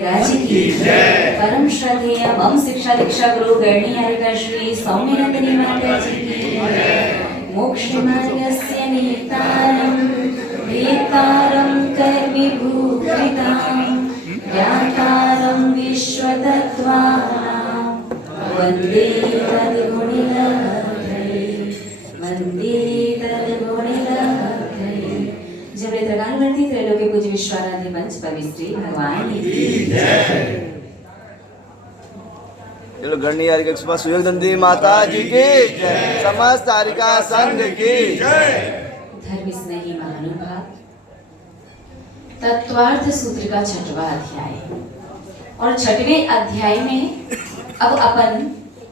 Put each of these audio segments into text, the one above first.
परम श्रद्धेय मम शिक्षा दीक्षा गुरु गणनी हरिका श्री सौम्यनंदिनी माता जी की मोक्ष मार्गस्य नेतारं वेतारं कर्मिभूतृतां ज्ञातारं विश्वतत्त्वानां वन्दे तद्गुणिलहरे वन्दे तद्गुणिलहरे। जब त्रगानुवर्ती त्रैलोक्य पूज्य विश्वाराध्य पंच पवित्री भगवान की जय। चलो गणनी हरिका सुबह सुयोगनंदी माता जी की जय, समस्त हरिका संघ की जय। धर्म स्नेही महानुभाव, तत्वार्थ सूत्र का 6वां अध्याय और 6वें अध्याय में अब अपन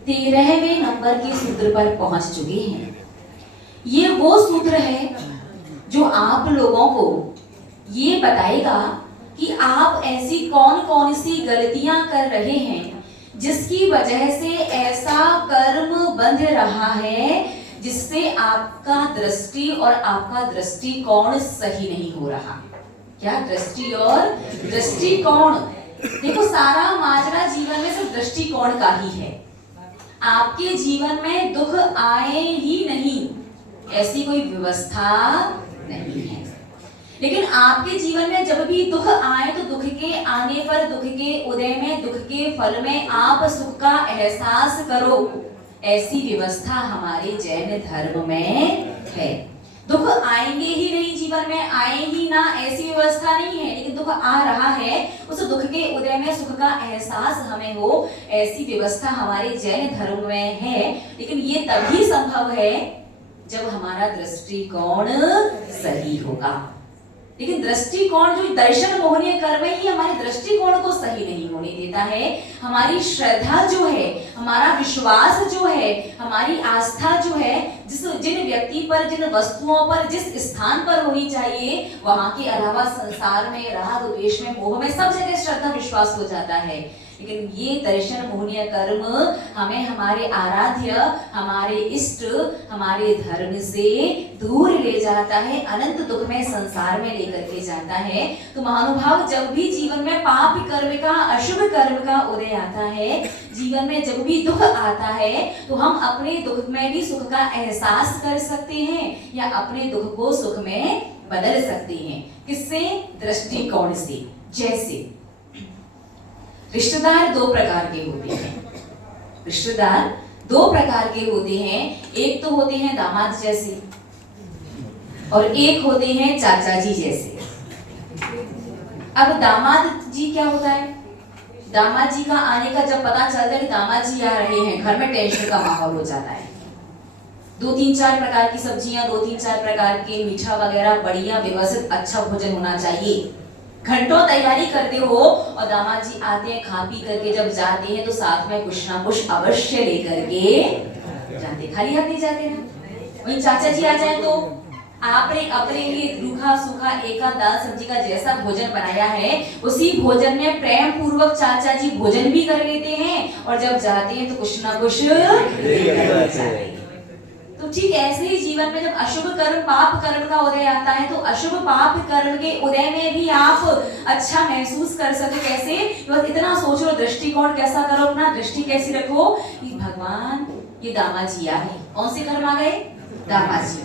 13वें नंबर के सूत्र पर पहुंच चुके हैं। ये वो सूत्र है जो आप लोगों को ये बताएगा कि आप ऐसी कौन कौन सी गलतियां कर रहे हैं जिसकी वजह से ऐसा कर्म बंध रहा है जिससे आपका दृष्टि और आपका दृष्टिकोण सही नहीं हो रहा। क्या दृष्टि और दृष्टिकोण? देखो, सारा माजरा जीवन में सिर्फ दृष्टिकोण का ही है। आपके जीवन में दुख आए ही नहीं ऐसी कोई व्यवस्था नहीं है, लेकिन आपके जीवन में जब भी दुख आए तो दुख के आने पर, दुख के उदय में, दुख के फल में आप सुख का एहसास करो, ऐसी व्यवस्था हमारे जैन धर्म में है। दुख आएंगे ही नहीं, जीवन में आए ही ना, ऐसी व्यवस्था नहीं है, लेकिन दुख आ रहा है, उस दुख के उदय में सुख का एहसास हमें हो, ऐसी व्यवस्था हमारे जैन धर्म में है। लेकिन ये तभी संभव है जब हमारा दृष्टिकोण सही होगा। लेकिन दृष्टिकोण जो दर्शन मोहनीय कर्म ही हमारे दृष्टिकोण को सही नहीं होने देता है। हमारी श्रद्धा जो है, हमारा विश्वास जो है, हमारी आस्था जो है, जिन व्यक्ति पर, जिन वस्तुओं पर, जिस स्थान पर होनी चाहिए, वहां के अलावा संसार में, राग द्वेष में, मोह में, सब जगह श्रद्धा विश्वास हो जाता है। लेकिन ये दर्शन मोहनीय कर्म हमें हमारे आराध्य, हमारे इष्ट, हमारे धर्म से दूर ले जाता है, अनंत दुख में संसार में लेकर के जाता है। तो महानुभाव, जब भी जीवन में पाप कर्म का, अशुभ कर्म का उदय आता है, जीवन में जब भी दुख आता है, तो हम अपने दुख में भी सुख का एहसास कर सकते हैं या अपने दुख को सुख में बदल सकते हैं। किससे? दृष्टिकोण से। जैसे रिश्तेदार दो प्रकार के होते हैं। रिश्तेदार दो प्रकार के होते हैं। एक तो होते हैं दामाद जैसे और एक होते हैं चाचा जी जैसे। अब दामाद जी क्या होता है? दामाद जी का आने का जब पता चलता है कि दामाद जी आ रहे हैं, घर में टेंशन का माहौल हो जाता है। 2-3-4 प्रकार की सब्जियां, 2-3-4 प्रकार के मीठा वगैरह, बढ़िया व्यवस्थित अच्छा भोजन होना चाहिए। घंटों तैयारी करते हो और दामाद जी आते हैं, खा पी करके जब जाते हैं तो साथ में कुछ ना कुछ अवश्य लेकर के जाते, खाली हाथ नहीं जाते ना। वहीं चाचा जी आ जाए तो आपने अपने लिए रूखा सूखा एका दाल सब्जी का जैसा भोजन बनाया है, उसी भोजन में प्रेम पूर्वक चाचा जी भोजन भी कर लेते हैं और जब जाते हैं तो कुछ ना कुछ लेकर जाते हैं। तो ठीक ऐसे ही जीवन में जब अशुभ कर्म, पाप कर्म का उदय आता है, तो अशुभ पाप कर्म के उदय में भी आप अच्छा महसूस कर सके। कैसे? बस इतना सोच लो, दृष्टिकोण कैसा करो, अपना दृष्टि कैसी रखो कि भगवान ये दामाद जी आ गए। कौन से कर्म आ गए? दामाद जी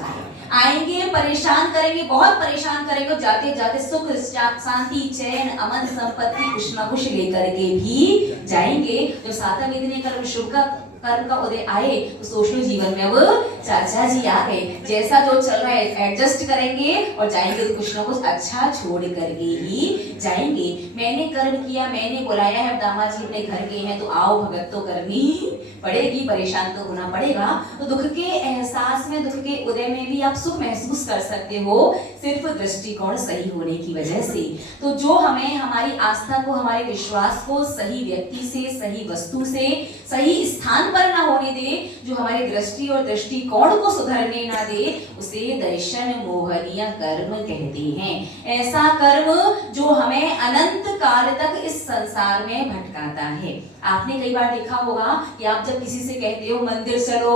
आएंगे, परेशान करेंगे, बहुत परेशान करेंगे, जाते जाते सुख शांति चैन अमन संपत्ति कुछ ना कुछ लेकर के भी जाएंगे। जो सातवें दिन कर्म शुभ का कर्म का उदय आए तो सोच लो जीवन में अब चाचा जी आ गए, जैसा जो चल रहा है एडजस्ट करेंगे और जाएंगे तो कुछ ना कुछ अच्छा छोड़ करके ही जाएंगे। मैंने कर्म किया, मैंने बुलाया है, दामाद जी अपने घर के हैं तो आओ, भगत तो करनी पड़ेगी, परेशान तो होना पड़ेगा। तो दुख के एहसास में, दुख के उदय में भी आप सुख महसूस कर सकते हो, सिर्फ दृष्टिकोण सही होने की वजह से। तो जो हमें हमारी आस्था को, हमारे विश्वास को सही व्यक्ति से, सही वस्तु से, सही स्थान पर ना होने दे, जो हमारी दृष्टि और दृष्टिकोण को सुधरने ना दे, उसे दर्शन मोहनीय कर्म कहते हैं। ऐसा कर्म जो हमें अनंत काल तक इस संसार में भटकाता है। आपने कई बार देखा होगा कि आप जब किसी से कहते हो मंदिर चलो,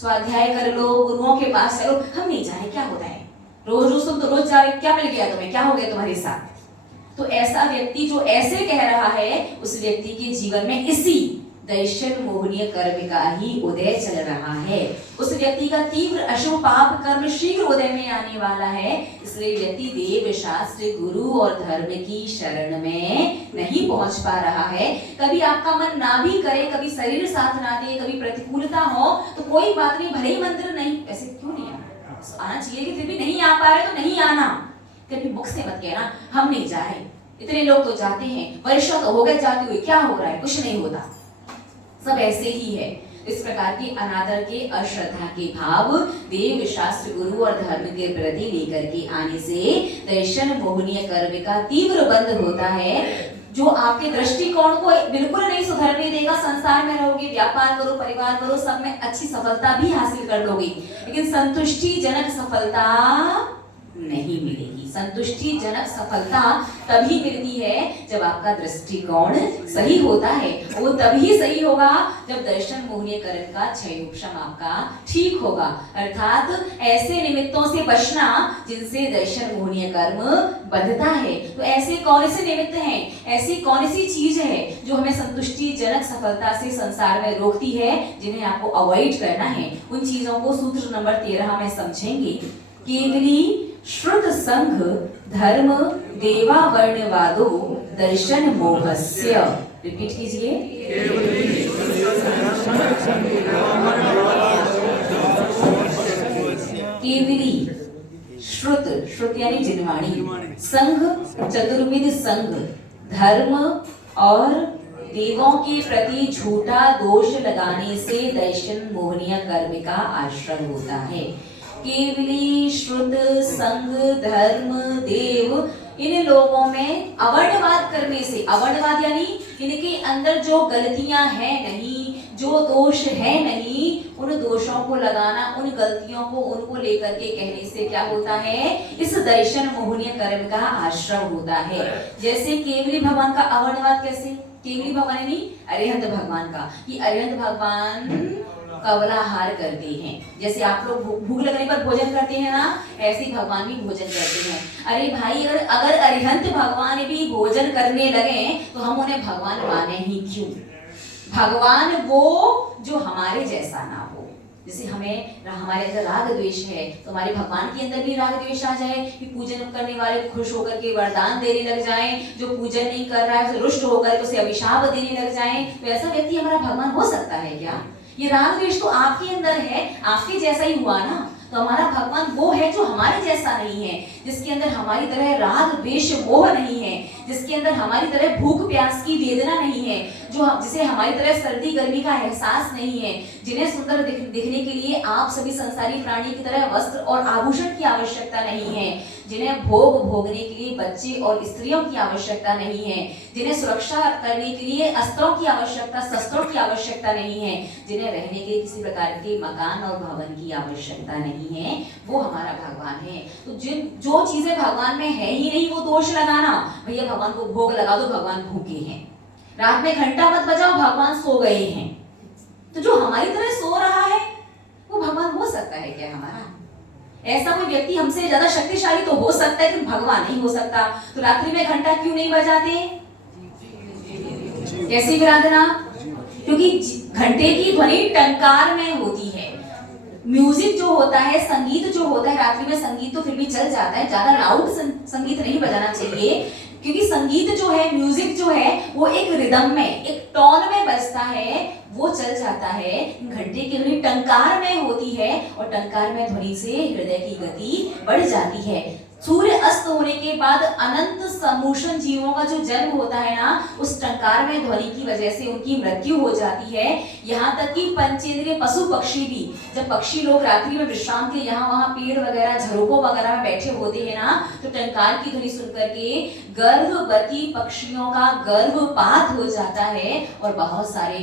स्वाध्याय कर लो, गुरुओं के पास चलो, हम नहीं जाए, क्या होता है? रोज रोज तुम तो रोज जा रहे, क्या मिल गया तुम्हें, क्या हो गया तुम्हारे साथ? तो ऐसा व्यक्ति जो ऐसे कह रहा है, उस व्यक्ति के जीवन में इसी दैशन मोहनीय कर्म का ही उदय चल रहा है। उस व्यक्ति का तीव्र अशुभ पाप कर्म शीघ्र उदय में आने वाला है। इसलिए व्यक्ति देव शास्त्र गुरु और धर्म की शरण में नहीं पहुंच पा रहा है। कभी आपका मन ना भी करे, कभी शरीर साथ ना दे, कभी प्रतिकूलता हो, तो कोई बात नहीं, भले ही मंत्र नहीं, ऐसे क्यों नहीं आना चाहिए कि फिर भी नहीं आ पा रहे तो नहीं आना। कभी मुख से मत कहना हम नहीं जा रहे, इतने लोग तो जाते हैं, वर्षों तो हो गए जाते हुए, क्या हो रहा है, कुछ नहीं होता, सब ऐसे ही है। इस प्रकार के अनादर के, अश्रद्धा के भाव देव शास्त्र गुरु और धर्म के प्रति लेकर के आने से दैशन मोहनीय कर्म का तीव्र बंध होता है, जो आपके दृष्टिकोण को बिल्कुल नहीं सुधरने देगा। संसार में रहोगे, व्यापार करो, परिवार करो, सब में अच्छी सफलता भी हासिल कर लोगे, लेकिन संतुष्टिजनक सफलता नहीं मिलेगी। संतुष्टिजनक सफलता तभी मिलती है जब आपका दृष्टिकोण सही होता है। वो तभी सही होगा जब दर्शन मोहनीय कर्म का क्षय उपशम आपका ठीक होगा। अर्थात ऐसे निमित्तों से बचना जिनसे दर्शन मोहनीय कर्म बंधता है। तो ऐसे कौन से निमित्त हैं, ऐसी कौन सी चीज है जो हमें संतुष्टिजनक सफलता से संसार में रोकती है, जिन्हें आपको अवॉइड करना है। उन चीजों को सूत्र नंबर 13 में समझेंगे। केवली श्रुत संघ धर्म देवा वर्णवादो दर्शन मोहस्य। रिपीट कीजिए। केवली श्रुत, श्रुत यानी जिनवाणी, संघ चतुर्विध संघ, धर्म और देवों के प्रति झूठा दोष लगाने से दर्शन मोहनीय कर्म का आश्रय होता है। केवली श्रुत संघ धर्म देव, इन लोगों में अवर्णवाद करने से, अवर्णवाद यानी इनके अंदर जो गलतियां हैं नहीं, जो दोष है नहीं, उन दोषों को लगाना, उन गलतियों को उनको लेकर के कहने से क्या होता है, इस दर्शन मोहनीय कर्म का आश्रय होता है। जैसे केवली भगवान का अवर्णवाद कैसे, केवली भगवान यानी अरिहंत भगवान का, कि अरिहंत भगवान कवलाहार करते हैं। जैसे आप लोग भूख लगने पर भोजन करते हैं ना, ऐसे ही भगवान भी भोजन करते हैं। अरे भाई, अगर अरिहंत भगवान भी भोजन करने लगे तो हम उन्हें भगवान माने ही क्यों? भगवान वो जो हमारे जैसा ना हो। जैसे हमारे अंदर राग द्वेष है, तो हमारे भगवान के अंदर भी राग द्वेष आ जाए कि पूजन करने वाले खुश होकर के वरदान देने लग जाएं, जो पूजन नहीं कर रहा है उसे रुष्ट होकर के उसे अभिशाप देने लग जाएं, तो ऐसा व्यक्ति हमारा भगवान हो सकता है क्या? ये राग द्वेष तो आपके अंदर है, आपके जैसा ही हुआ ना। तो हमारा भगवान वो है जो हमारे जैसा नहीं है, जिसके अंदर हमारी तरह राग द्वेष मोह नहीं है, जिसके अंदर हमारी तरह भूख प्यास की वेदना नहीं है, जिसे हमारी तरह सर्दी गर्मी का एहसास नहीं है, जिन्हें सुंदर दिखने के लिए आप सभी संसारी प्राणी की तरह वस्त्र और आभूषण की आवश्यकता नहीं है, जिन्हें भोगने के लिए बच्चे और स्त्रियों की आवश्यकता नहीं है, जिन्हें सुरक्षा करने के लिए अस्त्रों की आवश्यकता, शस्त्रों की आवश्यकता नहीं है, जिन्हें रहने के लिए किसी प्रकार के मकान और भवन की आवश्यकता नहीं है, वो हमारा भगवान है। तो जो चीजें भगवान में है ही नहीं, वो दोष लगाना, भैया भगवान को भोग लगा दो, भगवान भूखे हैं, रात में घंटा मत बजाओ, भगवान सो गए हैं। तो जो हमारी तरह सो रहा है वो भगवान हो सकता है क्या हमारा? ऐसा कोई व्यक्ति हमसे ज्यादा शक्तिशाली तो हो सकता है, लेकिन भगवान नहीं हो सकता। तो रात्रि में घंटा क्यों नहीं बजाते? कैसी विराधना? क्योंकि घंटे की ध्वनि टंकार में होती है। म्यूजिक जो होता है, संगीत जो होता है, रात्रि में संगीत तो फिर भी चल जाता है, ज्यादा लाउड संगीत नहीं बजाना चाहिए, क्योंकि संगीत जो है, म्यूजिक जो है, वो एक रिदम में, एक टोन में बजता है, वो चल जाता है। घंटे की ध्वनि टंकार में होती है, और टंकार में ध्वनि से हृदय की गति बढ़ जाती है। सूर्य अस्त होने के बाद अनंत समूषण जीवों का जो जन्म होता है ना, उस टंकार में ध्वनि की वजह से उनकी मृत्यु हो जाती है। यहाँ तक कि पंचेंद्रिय पशु पक्षी भी, जब पक्षी लोग रात्रि में विश्राम के यहाँ वहाँ पेड़ वगैरह, झरोकों वगैरह में बैठे होते हैं ना, तो टंकार की ध्वनि सुनकर के गर्भवती पक्षियों का गर्भपात हो जाता है, और बहुत सारे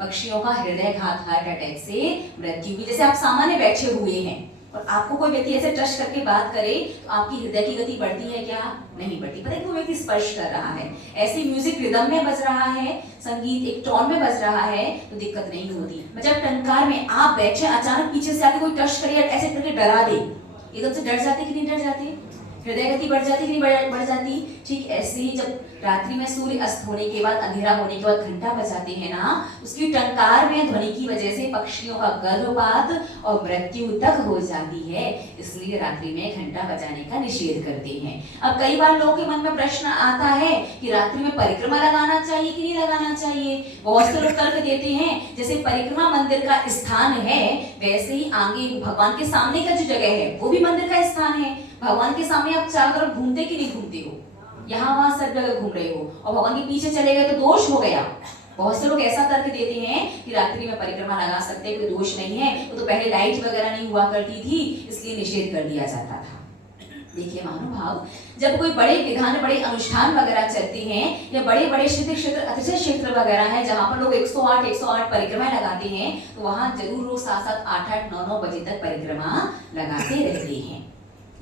पक्षियों का हृदयघात, हार्ट अटैक से मृत्यु भी। जैसे आप सामान्य बैठे हुए हैं और आपको कोई व्यक्ति ऐसे टच करके बात करे, तो आपकी हृदय की गति बढ़ती है क्या? नहीं बढ़ती। पता है कि वो व्यक्ति स्पर्श कर रहा है। ऐसे म्यूजिक रिदम में बज रहा है, संगीत एक टोन में बज रहा है, तो दिक्कत नहीं होती। जब टंकार में आप बैठे, अचानक पीछे से आके कोई टच करे, ऐसे करके डरा दे, एकदम से डर जाते कि नहीं डर जाते? हृदय गति बढ़ जाती कि नहीं बढ़ जाती। ठीक ऐसे ही जब रात्रि में सूर्य अस्त होने के बाद, अंधेरा होने के बाद घंटा बजाते हैं ना, उसकी टंकार में ध्वनि की वजह से पक्षियों का गर्भपात और मृत्यु तक हो जाती है। इसलिए रात्रि में घंटा बजाने का निषेध करते हैं। अब कई बार लोगों के मन में प्रश्न आता है कि रात्रि में परिक्रमा लगाना चाहिए कि नहीं लगाना चाहिए। बहुत से लोग तर्क देते हैं जैसे परिक्रमा मंदिर का स्थान है, वैसे ही आगे भगवान के सामने का जो जगह है वो भी मंदिर का स्थान है। भगवान के सामने आप चारों तरफ घूमते कि नहीं घूमते हो, यहाँ वहां सब जगह घूम रहे हो और भगवान के पीछे चले गए तो दोष हो गया। बहुत से लोग ऐसा तर्क देते हैं कि रात्रि में परिक्रमा लगा सकते हैं, कोई दोष नहीं है, वो तो पहले लाइट वगैरह नहीं हुआ करती थी इसलिए निषेध कर दिया जाता था। देखिए महानुभाव, जब कोई बड़े विधान, बड़े अनुष्ठान वगैरह चलते हैं या बड़े बड़े सिद्ध क्षेत्र, अतिशय क्षेत्र वगैरह है जहाँ पर लोग 108 परिक्रमा लगाते हैं, तो वहां जरूर लोग 7-7, 8-8, 9-9 बजे तक परिक्रमा लगाते रहते हैं।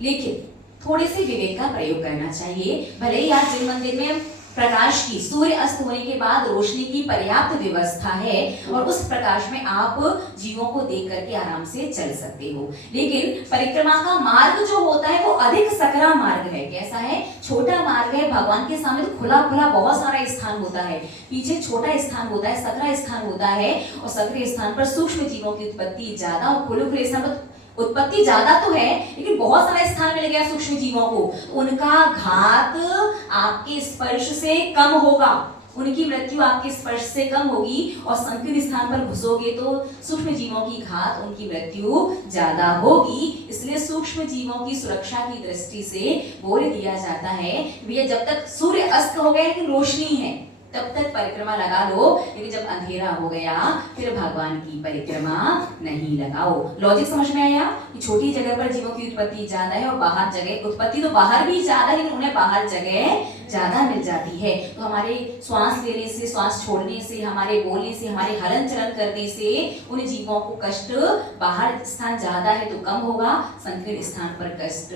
लेकिन थोड़े से विवेक का प्रयोग करना चाहिए। भले ही आज जिन मंदिर में प्रकाश की, सूर्य अस्त होने के बाद रोशनी की पर्याप्त व्यवस्था है और उस प्रकाश में आप जीवों को देख करके आराम से चल सकते हो, लेकिन परिक्रमा का मार्ग जो होता है वो अधिक सकरा मार्ग है। कैसा है? छोटा मार्ग है। भगवान के सामने तो खुला खुला बहुत सारा स्थान होता है, पीछे छोटा स्थान होता है, सकरा स्थान होता है, और सकरे स्थान पर सूक्ष्म जीवों की उत्पत्ति ज्यादा और खुले खुले स्थान पर उत्पत्ति ज्यादा तो है, लेकिन बहुत सारा स्थान मिल गया सूक्ष्म जीवों को, उनका घात आपके स्पर्श से कम होगा, उनकी मृत्यु आपके स्पर्श से कम होगी। और संकीर्ण स्थान पर घुसोगे तो सूक्ष्म जीवों की घात, उनकी मृत्यु ज्यादा होगी। इसलिए सूक्ष्म जीवों की सुरक्षा की दृष्टि से बोल दिया जाता है भैया जब तक सूर्य अस्त हो गया लेकिन रोशनी है तब तक परिक्रमा लगा लो, लेकिन जब अंधेरा हो गया फिर भगवान की परिक्रमा नहीं लगाओ। लॉजिक समझ में आया कि छोटी जगह पर जीवों की उत्पत्ति ज्यादा है और बाहर जगह, उत्पत्ति तो बाहर भी ज्यादा है लेकिन उन्हें बाहर जगह ज्यादा मिल जाती है। तो हमारे श्वास लेने से, श्वास छोड़ने से, हमारे बोलने से, हमारे हलन चलन करने से उन जीवों को कष्ट, बाहर स्थान ज्यादा है तो कम होगा, संकीर्ण स्थान पर कष्ट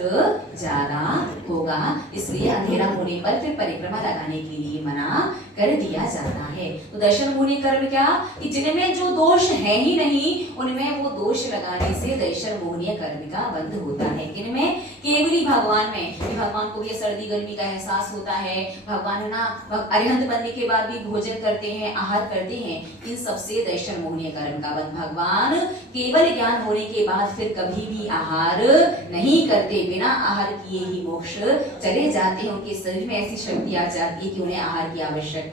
ज्यादा होगा। इसलिए अंधेरा होने पर फिर परिक्रमा लगाने के लिए मना कर दिया जाता है। तो दर्शन मोहनी कर्म क्या कि जिनमें जो दोष है ही नहीं उनमें वो दोष लगाने से दर्शन मोहनीय कर्म का बंध होता है। किनमें? केवली भगवान में। भगवान को भी सर्दी गर्मी का एहसास होता है, भगवान है ना अरिहंत बनने के बाद भी भोजन करते हैं, आहार करते हैं, इन सबसे दर्शन मोहनीय कर्म का बंध। भगवान केवल ज्ञान होने के बाद फिर कभी भी आहार नहीं करते, बिना आहार किए ही मोक्ष चले जाते हैं। उनके शरीर में ऐसी शक्ति आ जाती है कि उन्हें आहार की आवश्यकता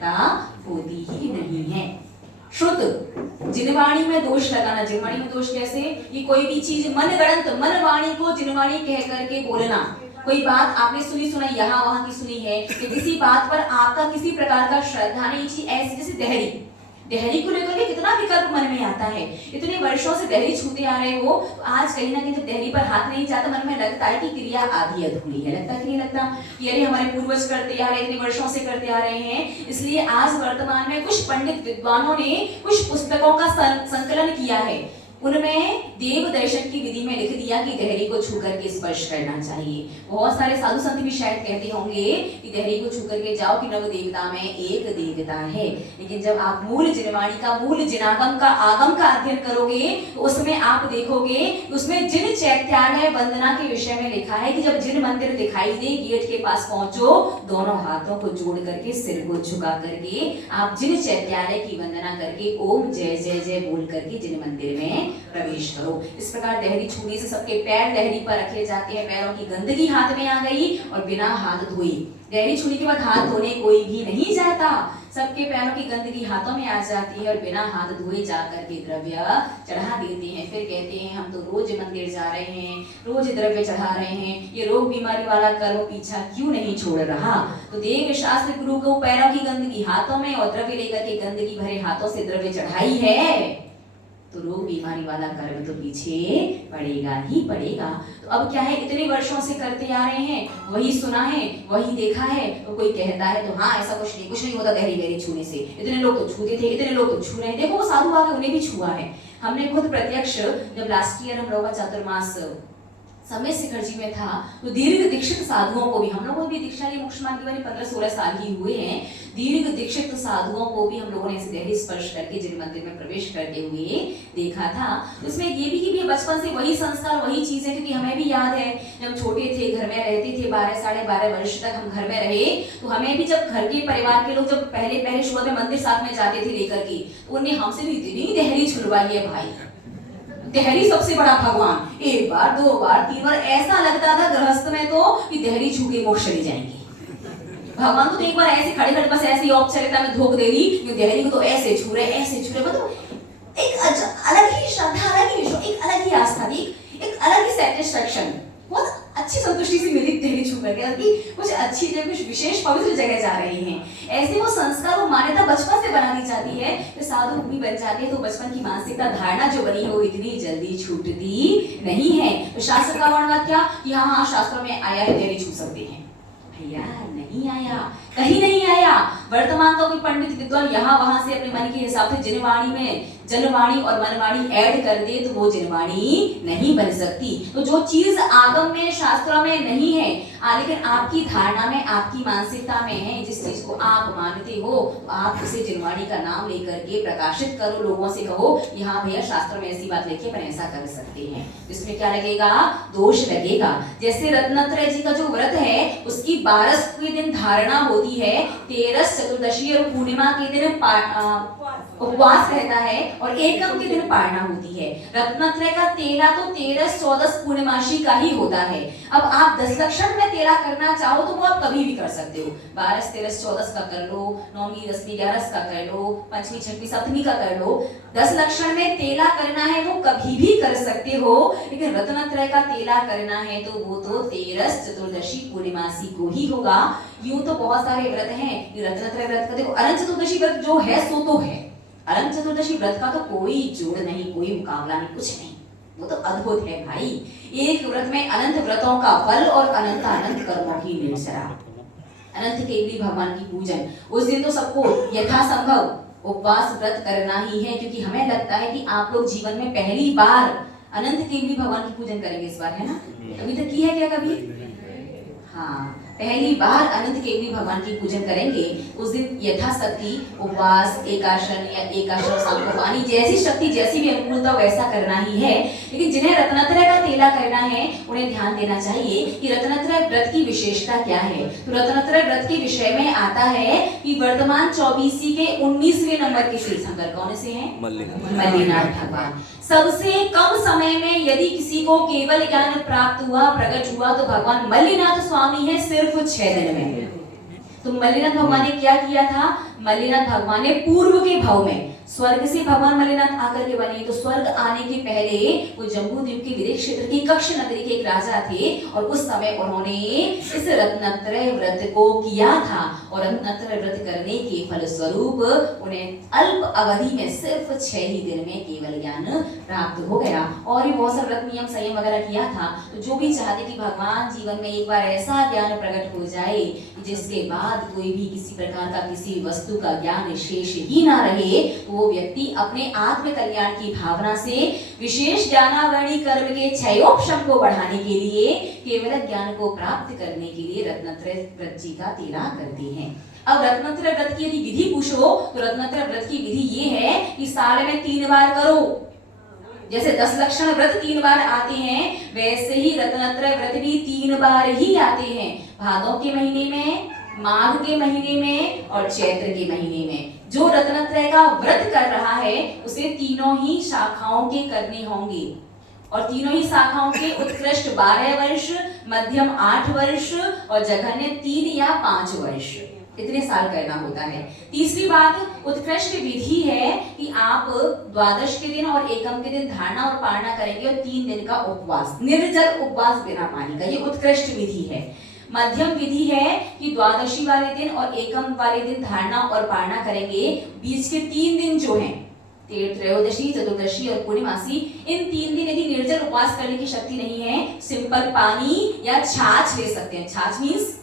होती ही नहीं है। शुद्ध जिनवाणी में दोष लगाना। जिनवाणी में दोष कैसे? कि कोई भी चीज मन गणंत, मन वाणी को जिनवाणी कह करके बोलना। कोई बात आपने सुनी सुनाई, यहाँ वहां की सुनी है, कि किसी बात पर आपका किसी प्रकार का श्रद्धा नहीं थी, ऐसी जैसे देहरी को लेकर के कितना विकल्प मन में आता है। इतने वर्षों से देहरी छूते आ रहे हो, तो आज कहीं ना कहीं जब देहरी पर हाथ नहीं जाता मन में लगता है कि क्रिया आधी अधूरी है। लगता कि नहीं लगता? कि अरे हमारे पूर्वज करते आ रहे, इतने वर्षों से करते आ रहे हैं। इसलिए आज वर्तमान में कुछ पंडित विद्वानों ने कुछ पुस्तकों का संकलन किया है, उनमें देव दर्शन की विधि में लिख दिया कि देहरी को छू करके स्पर्श करना चाहिए। बहुत सारे साधु संत भी शायद कहते होंगे कि देहरी को छू करके जाओ कि नव देवता में एक देवता है, लेकिन जब आप मूल जिनवाणी का, मूल जिनागम का, आगम का अध्ययन करोगे तो उसमें आप देखोगे उसमें जिन चैत्यालय वंदना के विषय में लिखा है कि जब जिन मंदिर दिखाई दे गेट के पास पहुंचो, दोनों हाथों को जोड़ करके सिर को झुका करके आप जिन चैत्यालय की वंदना करके ओम जय जय जय बोल करके जिन मंदिर में प्रवेश करो। इस प्रकार देहरी छूने से सबके पैर देहरी पर रखे जाते हैं, पैरों की गंदगी हाथ में आ गई और बिना हाथ धोए, देहरी छूने के बाद हाथ धोने कोई भी नहीं जाता, सबके पैरों की गंदगी हाथों में आ जाती है और बिना हाथ धोए जाकर के द्रव्य चढ़ा देते हैं। फिर कहते हैं हम तो रोज मंदिर जा रहे हैं, रोज द्रव्य चढ़ा रहे हैं, ये रोग बीमारी वाला कर्म पीछा क्यों नहीं छोड़ रहा? तो देव शास्त्र गुरु को पैरों की गंदगी हाथों में और द्रव्य लेकर के गंदगी भरे हाथों से द्रव्य चढ़ाई है, तो रोग बीमारी वाला कर्म तो पीछे पड़ेगा ही पड़ेगा। तो अब क्या है, इतने वर्षों से करते आ रहे हैं, वही सुना है, वही देखा है, तो कोई कहता है तो हाँ ऐसा कुछ नहीं होता देहरी वेहरी छूने से, इतने लोग तो छूते थे, इतने लोग तो छू रहे हैं, देखो वो साधु आ गए उन्हें भी छुआ है। हमने खुद प्रत्यक्ष, जब लास्ट ईयर हम लोग का चातुर्मास समय शिखर जी में था, तो दीर्घ दीक्षित साधुओं को भी, हम लोगों ने भी दीक्षा ली, मोक्ष मार्ग की वाली 15-16 साल ही हुए हैं, दीर्घ दीक्षित साधुओं को भी हम लोगों ने ऐसे देह स्पर्श करके जिन मंदिर में प्रवेश करते हुए देखा था। तो इसमें ये भी कि बचपन से वही संस्कार, वही चीजें, क्योंकि हमें भी याद है जब छोटे थे, घर में रहते थे, 12 साढ़े 12 वर्ष तक हम घर में रहे, तो हमें भी जब घर के परिवार के लोग जब पहले शुरुआत में मंदिर साथ में जाते थे लेकर के, तो उन्हें हमसे भी इतनी दहली छुड़वाई है भाई, दहली सबसे बड़ा भगवान, 1 बार 2 बार 3 बार, ऐसा लगता था गृहस्थ में तो कि दहली छू के मोक्ष चली जाएंगी। भगवान को तो एक बार ऐसे खड़े खड़े बस ऐसी औपचारिकता में धोख दे दी, दहली को तो ऐसे छू रहे, ऐसे छू रहे, मतलब एक अलग ही श्रद्धा, अलग ही विश्वास, एक अलग ही आस्था थी, एक अलग ही सेटिस्फैक्शन, बहुत अच्छी संतुष्टि सी मिली दहली छू करके कि कुछ अच्छी जगह, कुछ विशेष पवित्र जगह जा रही हैं। ऐसे वो संस्कार, वो मान्यता बचपन से बना दी जाती है, तो साधु भी बन जाते हैं, तो बचपन की मानसिकता, धारणा जो बनी है वो इतनी जल्दी छूटती नहीं है। तो शास्त्र का वर्णन क्या कि हाँ शास्त्रों में आया है दहली छू सकते हैं, भैया नहीं आया, कहीं नहीं आया। वर्तमान का कोई पंडित विद्वान यहाँ वहां से अपने मन के हिसाब से जनवाणी में जनवाणी और मनवाणी ऐड कर दे तो वो जनवाणी नहीं बन सकती। तो जो चीज आगम में, शास्त्रों में नहीं है, लेकिन आपकी धारणा में, आपकी मानसिकता में है, जिस चीज को आप मानते हो, तो आप उसे जनवाणी का नाम लेकर के प्रकाशित करो, लोगों से कहो यहाँ भैया शास्त्रों में ऐसी बात लिखी है, पर ऐसा कर सकते हैं। इसमें क्या लगेगा? दोष लगेगा। जैसे रत्नात्रय जी का जो व्रत है उसकी 12 के दिन धारणा होती है, 13 चतुर्दशी और पूर्णिमा के दिन उपवास रहता है, और एकम के दिन पारणा होती है। रत्नात्रय का तेला तो 13-14 पूर्णिमासी का ही होता है। अब आप 10 लक्षण में तेला करना चाहो तो वो आप कभी भी कर सकते हो, 12, 13, 14 का कर लो, 9वीं 10वीं 11 का कर लो, 5वीं 6वीं 7वीं का कर लो। 10 लक्षण में तेला करना है वो कभी भी कर सकते हो, लेकिन रत्नात्रय का तेला करना है तो वो तो 13 चतुर्दशी पूर्णिमासी को ही होगा। यूं तो बहुत सारे व्रत हैं, रत्नात्रय व्रत का देखो, अनंत चतुर्दशी व्रत जो है सो तो है, अनंत चतुर्दशी व्रत का तो कोई जोड़ नहीं, कोई मुकाबला नहीं, कुछ नहीं, वो तो अद्भुत है भाई। एक व्रत में अनंत व्रतों का फल और अनंत अनंत कर्मों की निर्जरा, अनंत केवली भगवान की पूजन। उस दिन तो सबको यथासंभव उपवास व्रत करना ही है, क्योंकि हमें लगता है कि आप लोग जीवन में पहली बार अनंत केवली भगवान की पूजन करेंगे इस बार, है ना? अभी तक की है क्या कभी? हाँ, पहली बार अनंत केवली भगवान की पूजन करेंगे। उस दिन यथाशक्ति उपवास, एकाशन या एकाशन सांकोपानी, जैसी शक्ति, जैसी भी अनुकूलता वैसा करना ही है। लेकिन जिन्हें रत्नात्रय का तेला करना है उन्हें ध्यान देना चाहिए कि रत्नात्रय व्रत की विशेषता क्या है। तो रत्नात्रय व्रत के विषय में आता है कि वर्तमान 24वीं के 19वें नंबर के तीर्थंकर कौन से हैं? मल्लिनाथ भगवान। सबसे कम समय में यदि किसी को केवल ज्ञान प्राप्त हुआ, प्रकट हुआ, तो भगवान मल्लिनाथ स्वामी है सिर्फ 6 दिन में। तो मल्लिनाथ भगवान ने क्या किया था? मल्लिनाथ भगवान ने पूर्व के भाव में, स्वर्ग से भगवान मल्लिनाथ आकर के बने, तो स्वर्ग आने के पहले वो जम्बूद्वीप के विदेश क्षेत्र की कक्ष नगरी के एक राजा थे, और उस समय उन्होंने इस रत्नात्रय व्रत को किया था, और रत्नात्रय व्रत करने के फलस्वरूप उन्हें अल्प अवधि में सिर्फ 6 ही दिन में केवल ज्ञान प्राप्त हो गया। और भी बहुत सारे व्रत नियम संयम वगैरह किया था। तो जो भी चाहते कि भगवान जीवन में एक बार ऐसा ज्ञान प्रकट हो जाए जिसके बाद कोई भी किसी प्रकार का किसी वस्तु का ज्ञान शेष ही ना रहे, वो व्यक्ति अपने आत्म कल्याण की भावना से विशेष ज्ञानावरणी कर्म के क्षयोपशम को बढ़ाने के लिए, केवल ज्ञान को प्राप्त करने के लिए रत्नात्रय व्रत जी का तेला करते हैं। अब रत्नात्रय व्रत की यदि विधि पूछो तो रत्नात्रय व्रत की विधि ये है कि साल में 3 बार करो। जैसे 10 लक्षण व्रत 3 बार आते हैं, वैसे ही रत्नात्रय व्रत भी 3 बार ही आते हैं। भादों के महीने में, माघ के महीने में और चैत्र के महीने में। जो रत्नात्रय का व्रत कर रहा है उसे तीनों ही शाखाओं के करने होंगे, और तीनों ही शाखाओं के उत्कृष्ट 12 वर्ष, मध्यम 8 वर्ष और जघन्य 3 या 5 वर्ष, इतने साल करना होता है। तीसरी बात, उत्कृष्ट विधि है कि आप द्वादश के दिन और एकम के दिन धारणा और पारणा करेंगे, और 3 दिन का उपवास, निर्जल उपवास बिना पानी का, ये उत्कृष्ट विधि है। मध्यम विधि है कि द्वादशी वाले दिन और एकम वाले दिन धारणा और पारणा करेंगे। बीच के 3 दिन जो हैं, त्रयोदशी, चतुर्दशी और पूर्णिमासी, इन 3 दिन यदि निर्जल उपवास करने की शक्ति नहीं है, सिंपल पानी या छाछ ले सकते हैं। छाछ मीन्स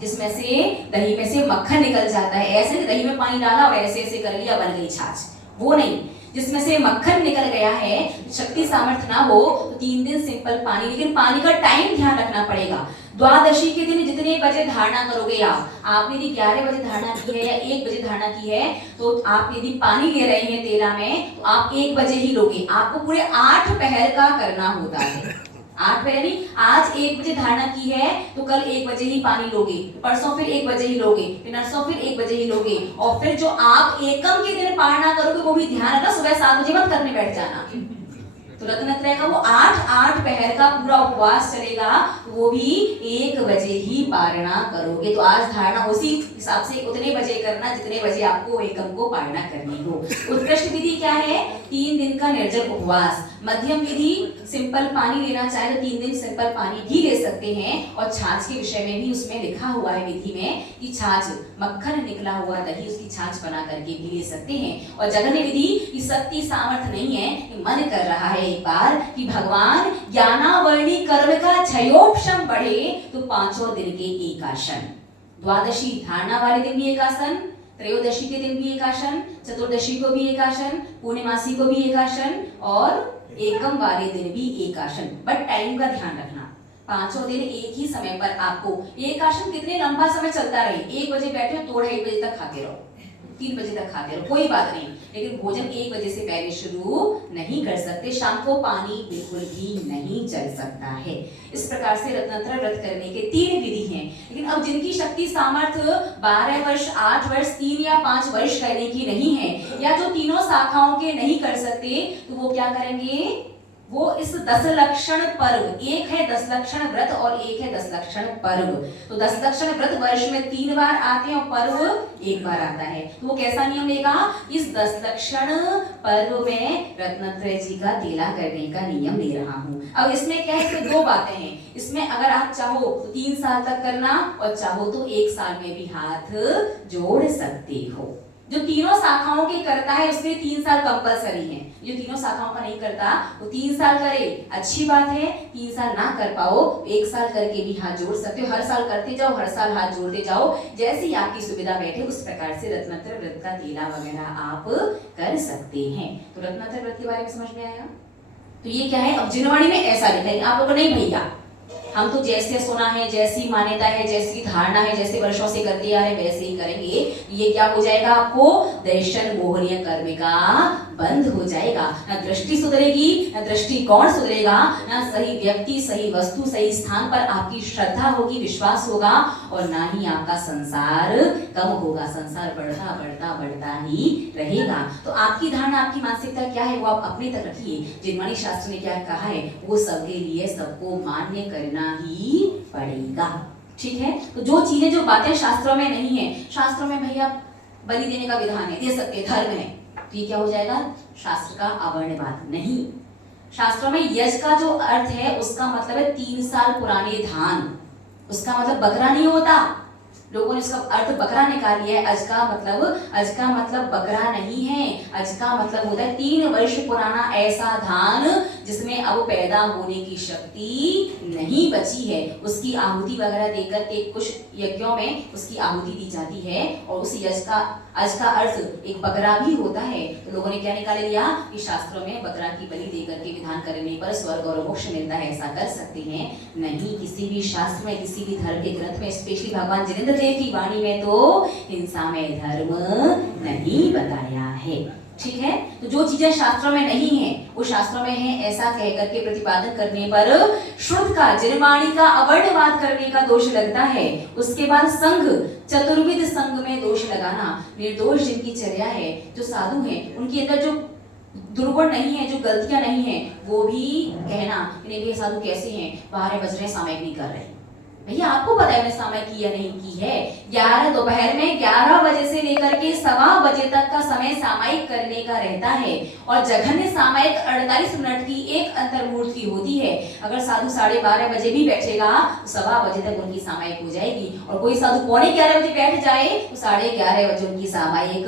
जिसमें से दही में से मक्खन निकल जाता है, ऐसे दही में पानी डाला और ऐसे ऐसे कर लिया, बन गई छाछ, वो नहीं। जिसमें से मक्खन निकल गया है, शक्ति सामर्थ्य ना हो तो 3 दिन सिंपल पानी, लेकिन पानी का टाइम ध्यान रखना पड़ेगा। द्वादशी के दिन जितने बजे धारणा करोगे आपने यदि 11 बजे धारणा की है या 1 बजे धारणा की है, तो आप यदि पानी ले रहे हैं तेला में तो आप 1 बजे ही लोगे। आपको पूरे 8 पहर का करना होता है। 8 पहर नहीं, आज 1 बजे धारणा की है तो कल 1 बजे ही पानी लोगे, परसों फिर 1 बजे ही लोगे, फिर नरसों फिर 1 बजे ही लोगे। और फिर जो आप एकम के दिन पारणा करोगे वो भी ध्यान रखना, सुबह 7 बजे मत करने बैठ जाना। तो रत्नत्रय का वो 8 पहर का पूरा उपवास चलेगा, वो भी 1 बजे ही पारणा करोगे। तो आज धारणा उसी हिसाब से उतने बजे करना जितने बजे आपको एकम को पारणा करनी हो। उत्कृष्ट विधि क्या है? 3 दिन का निर्जल उपवास। मध्यम विधि सिंपल पानी लेना चाहे तो 3 दिन सिंपल पानी भी ले सकते हैं। और छाछ के विषय में भी उसमें लिखा हुआ है विधि में कि छाछ, मक्खन निकला हुआ दही, उसकी छाछ बना करके भी ले सकते हैं। और जघन्य विधि की शक्ति सामर्थ्य नहीं है, मन कर रहा है एक बार कि भगवान ज्ञानावर्णी कर्म का क्षयोपशम बढ़े तो 5 दिन के एकाशन। द्वादशी धारणा वाले दिन भी एकासन, त्रयोदशी के दिन भी एकाशन, चतुर्दशी को भी एकाशन, पूर्णिमासी को भी एकाशन और एकम वाले दिन भी एकाशन। बट टाइम का ध्यान रखना, 5 दिन एक ही समय पर आपको। एकाशन कितने लंबा समय चलता रहे, 1 बजे बैठे हो तो 2-2:30 बजे तक खाते रहो, 3 बजे तक खाते रहो, कोई बात नहीं, लेकिन भोजन 1 बजे से पहले शुरू नहीं कर सकते। शाम को पानी बिल्कुल भी नहीं चल सकता है। इस प्रकार से रत्नत्रय व्रत करने के 3 विधि हैं। लेकिन अब जिनकी शक्ति सामर्थ्य 12 वर्ष, 8 वर्ष, 3 या 5 वर्ष करने की नहीं है, या जो तीनों शाखाओं के नहीं कर सकते, तो वो क्या करेंगे? वो इस 10 लक्षण पर्व, एक है 10 लक्षण व्रत और एक है 10 लक्षण पर्व। तो 10 लक्षण व्रत वर्ष में 3 बार आते हैं और पर्व 1 बार आता है। तो वो कैसा नियम लेगा? इस 10 लक्षण पर्व में रत्नत्रय जी का तेला करने का नियम ले रहा हूँ। अब इसमें क्या है? इसमें 2 बातें हैं। इसमें अगर आप चाहो तो 3 साल तक करना और चाहो तो 1 साल में भी हाथ जोड़ सकते हो। जो तीनों शाखाओं के करता है उसके 3 साल कंपलसरी है। जो तीनों शाखाओं का नहीं करता वो 3 साल करे, अच्छी बात है। 3 साल ना कर पाओ 1 साल करके भी हाथ जोड़ सकते हो। हर साल करते जाओ, हर साल हाथ जोड़ते जाओ, जैसी आपकी सुविधा बैठे उस प्रकार से रत्नत्रय व्रत का तेला वगैरह आप कर सकते हैं। तो रत्नत्रय व्रत के बारे में समझ में आया? तो ये क्या है? अब जिनवाणी में ऐसा लिखा है, आप लोगों को नहीं भैया हम तो जैसे सुना है, जैसी मान्यता है, जैसी धारणा है, जैसे वर्षों से करते आ रहे वैसे ही करेंगे। ये क्या हो जाएगा? आपको दर्शन मोहनीय कर्म का बंद हो जाएगा। ना दृष्टि सुधरेगी, ना दृष्टिकोण सुधरेगा, ना सही व्यक्ति, सही वस्तु, सही स्थान पर आपकी श्रद्धा होगी, विश्वास होगा, और ना ही आपका संसार कम होगा। संसार बढ़ता बढ़ता बढ़ता ही रहेगा। तो आपकी धारणा, आपकी मानसिकता क्या है वो आप अपने तक रखिए। जिनवाणी शास्त्र ने क्या कहा है वो सबके लिए सबको मान्य करना ही पड़ेगा। ठीक है? तो जो चीजें, जो बातें शास्त्रों में नहीं है, शास्त्रों में भैया बलि देने का विधान है, दे सकते, धर्म है, तो ये क्या हो जाएगा? शास्त्र का अवर्ण्यवाद नहीं। शास्त्रों में यज का जो अर्थ है उसका मतलब है 3 साल पुराने धान, उसका मतलब बकरा नहीं होता। लोगों ने इसका अर्थ बकरा निकाल लिया है। अज का मतलब बकरा नहीं है। अज का मतलब होता है 3 वर्ष पुराना ऐसा धान जिसमें अब पैदा होने की शक्ति नहीं बची है। उसकी आहुति वगैरह देकर के कुछ यज्ञों में उसकी आहुति दी जाती है, और उस अज का अर्थ एक बकरा भी होता है। तो लोगों ने क्या निकाल लिया कि शास्त्रों में बकरा की बलि देकर के विधान करने पर स्वर्ग और मोक्ष मिलता है, ऐसा कर सकते हैं। नहीं, किसी भी शास्त्र में, किसी भी धर्म के ग्रंथ में, स्पेशली भगवान जिनेंद्र देव की वाणी में तो हिंसा में धर्म नहीं बताया है। ठीक है? तो जो चीजें शास्त्रों में नहीं है वो शास्त्रों में है, ऐसा कह करके प्रतिपादन करने पर शुद्ध का, जिनवाणी का अवर्ण्यवाद करने का दोष लगता है। उसके बाद संघ, चतुर्विध संघ में दोष लगाना। निर्दोष जिनकी चर्या है, जो साधु हैं, उनके अंदर जो दुर्गुण नहीं है, जो गलतियां नहीं है, वो भी कहना कि ये साधु कैसे हैं, 12 बज रहे सामयिक नहीं कर रहे। भैया आपको पता है उन्हें सामयिक की या नहीं की है? 11 दोपहर में 11 बजे से लेकर के 1:15 बजे तक का समय सामयिक करने का रहता है, और जघन्य सामयिक 48 मिनट की एक अंतर्मुहूर्त की होती है। अगर साधु 12:30 बजे भी बैठेगा तो 1:15 बजे तक उनकी सामयिक हो जाएगी, और कोई साधु 11:15 बजे बैठ जाए तो 11:30 बजे उनकी सामयिक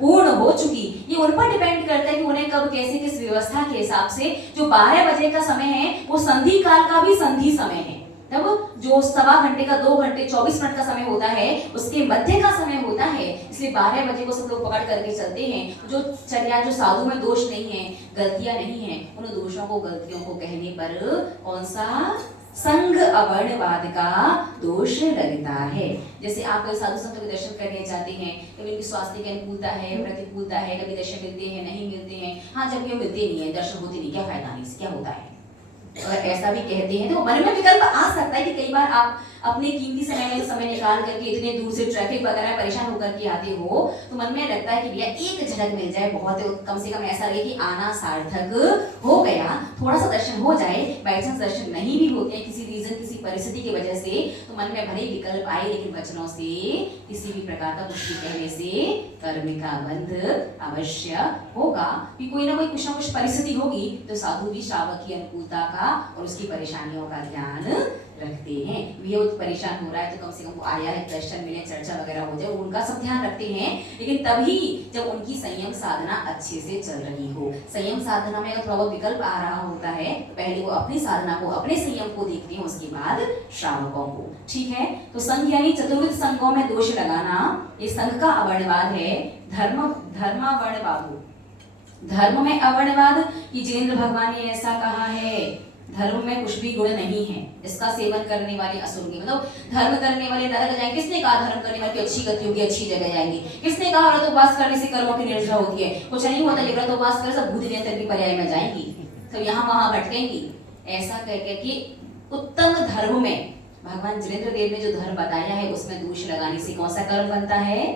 पूर्ण हो चुकी। ये उन पर डिपेंड करता है कि उन्हें कब, कैसे, किस व्यवस्था के हिसाब से। जो 12 बजे का समय है वो संधि काल का भी संधि समय है। जब जो 1.25 घंटे का 2 घंटे 24 मिनट का समय होता है उसके मध्य का समय होता है, इसलिए 12 बजे को सब लोग पकड़ करके चलते हैं। जो चर्या जो साधु में दोष नहीं है, गलतियां नहीं है, उन दोषों को गलतियों को कहने पर कौन सा संघ अवर्णवाद का दोष लगता है। जैसे आप कोई साधु संतों के दर्शन करने जाते हैं, कभी उनकी स्वास्थ्य की अनुकूलता है, प्रतिकूलता है, कभी दर्शन मिलते हैं नहीं मिलते हैं। हाँ, जब ये मिलते नहीं है, दर्शन होते नहीं, क्या फायदा नहीं, क्या होता है। अगर ऐसा भी कहते हैं तो मन में विकल्प आ सकता है कि कई बार आप अपने कीमती समय निकाल करके इतने दूर से ट्रैफिक वगैरह परेशान होकर के आते हो, तो मन में लगता है कि भैया एक झलक मिल जाए, बहुत कम से कम ऐसा लगे कि आना सार्थक हो गया, थोड़ा सा दर्शन हो जाए। बाई चांस दर्शन नहीं भी होते हैं किसी रीजन किसी परिस्थिति की वजह से, तो मन में भले विकल्प आए, लेकिन वचनों से किसी भी प्रकार का कुछ भी कहने से कर्म का बंध अवश्य होगा कि कोई ना कुछ परिस्थिति होगी तो साधु भी श्रावक की अनुकूलता का और उसकी परेशानियों का ध्यान रखते हैं। ये परेशान हो रहा है तो कम से कम वो आया है, दर्शन मिले, चर्चा वगैरह हो जाए, उनका सब ध्यान रखते हैं। लेकिन तभी जब उनकी संयम साधना अच्छे से चल रही हो। संयम साधना में अगर थोड़ा बहुत विकल्प आ रहा होता है तो पहले वो अपनी साधना को, अपने संयम को देखते हैं, उसके बाद श्रावकों को। ठीक है, तो संघ यानी चतुर्विध संघों में दोष लगाना, ये संघ का अवर्णवाद है। धर्मावर्णवाद, धर्म में अवर्णवाद कि जिनेंद्र भगवान ने ऐसा कहा है, धर्म में कुछ भी गुण नहीं है, इसका सेवन करने वाले असुर, मतलब धर्म करने वाले नरक जाएंगे। किसने कहा धर्म करने वाले की अच्छी गति होगी, अच्छी जगह जाएंगे? किसने कहा व्रत उपवास करने से कर्मों की निर्जरा होती है? कुछ नहीं होता, ये व्रत उपवास कर सब भूत नियंत्रण की पर्याय में जाएंगी, तो यहाँ वहां भटकेंगी। ऐसा करके कि उत्तम धर्म में भगवान जिनेंद्र देव ने जो धर्म बताया है उसमें दोष लगाने से कौन सा कर्म बनता है?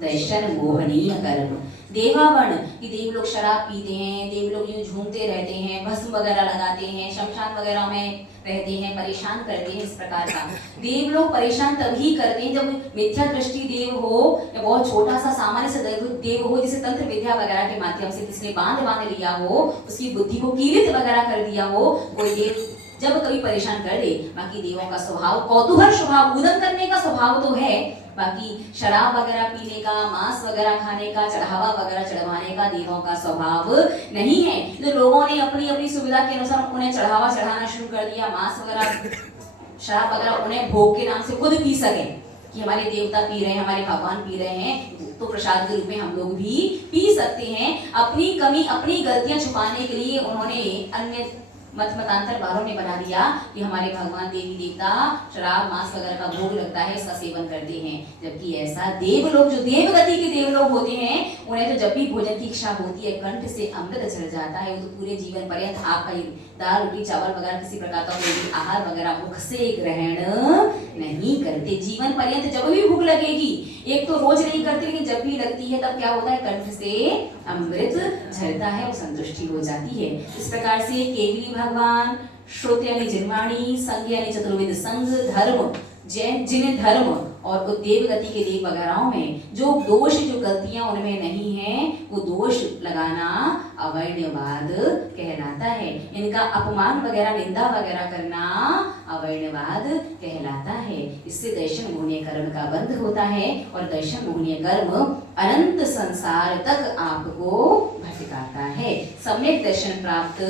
दर्शन मोहनीय कर्म। देवावर्ण कि देव लोग शराब पीते हैं, देव लोग यूं झूमते रहते हैं, भस्म वगैरह लगाते हैं, शमशान वगैरह में रहते हैं, परेशान करते हैं। इस प्रकार का देव लोग परेशान तभी करते हैं जब मिथ्या दृष्टि देव हो या बहुत छोटा सा सामान्य से देव हो, जिसे तंत्र विद्या वगैरह के माध्यम से किसी ने बांध लिया हो, उसकी बुद्धि को कीलित वगैरह कर दिया हो। कोई देव जब कभी परेशान कर दे, बाकी देवों का स्वभाव कौतूहल स्वभाव, उदम करने का स्वभाव तो है, बाकी शराब वगैरह पीने का, मांस वगैरह खाने का, चढ़ावा वगैरह चढ़वाने का देवों का स्वभाव नहीं है। तो लोगों ने अपनी अपनी सुविधा के अनुसार उन्हें चढ़ावा चढ़ाना शुरू कर दिया, मांस वगैरह शराब वगैरह उन्हें भोग के नाम से खुद पी सके कि हमारे देवता पी रहे हैं, हमारे भगवान पी रहे हैं, तो प्रसाद के रूप में हम लोग भी पी सकते हैं। अपनी कमी अपनी गलतियां छुपाने के लिए उन्होंने अन्य मतांतर वालों ने बना दिया कि हमारे भगवान देवी देवता शराब मांस वगैरह का भोग लगता है, इसका सेवन करते हैं। जबकि ऐसा देव लोग जो देव गति के देव लोग होते हैं, उन्हें तो जब भी भोजन की इच्छा होती है कंठ से अमृत चढ़ जाता है। वो तो पूरे जीवन पर्यंत आपका दाल रोटी चावल वगैरह किसी प्रकार का कोई आहार वगैरह मुख से ग्रहण नहीं करते। जीवन पर्यंत जब भी भूख लगेगी, एक तो रोज नहीं करते लेकिन जब भी लगती है तब क्या होता है, कंठ से अमृत झरता है और संतुष्टि हो जाती है। इस प्रकार से केवली भगवान, श्रोत यानी जिनवाणी, संघ यानी चतुर्विध संघ, धर्म जिन्हें धर्म और देव गति के देव वगैरह में जो दोष जो गलतियां उनमें नहीं है, वो दोष लगाना अवर्ण्यवाद कहलाता है। इनका अपमान वगैरह निंदा वगैरह करना अवर्ण्यवाद कहलाता है। इससे दर्शन मोहनीय कर्म का बंध होता है और दर्शन मोहनीय कर्म अनंत संसार तक आपको भटकाता है, सम्यक दर्शन प्राप्त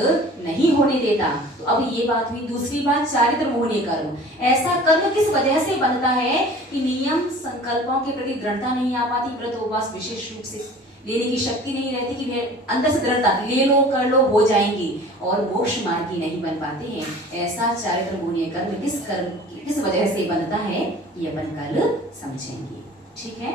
नहीं होने देता। तो अब ये बात हुई। दूसरी बात, चारित्र मोहनीय कर्म। ऐसा कर्म किस वजह से बनता है कि नियम संकल्पों के प्रति दृढ़ता नहीं आ पाती, व्रत उपवास विशेष रूप से लेने की शक्ति नहीं रहती कि अंदर से दृढ़ता, ले लो कर लो हो जाएंगी, और मोक्ष मार्गी नहीं बन पाते हैं। ऐसा चारित्र मोहनीय कर्म किस वजह से बनता है ये अपन कल समझेंगे। ठीक है,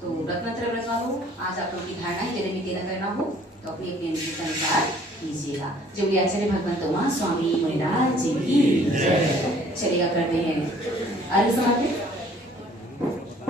तो रत्नत्रय व्रत वालों, आज आप लोगों की धारणा है यदि भी तेरा करना हो तो अपनी अपनी अनुमति के अनुसार कीजिएगा। जो भी आचार्य भगवंत उमा स्वामी मुनिराज जी की जय। चलेगा, करते हैं अर्घ समाप्ति।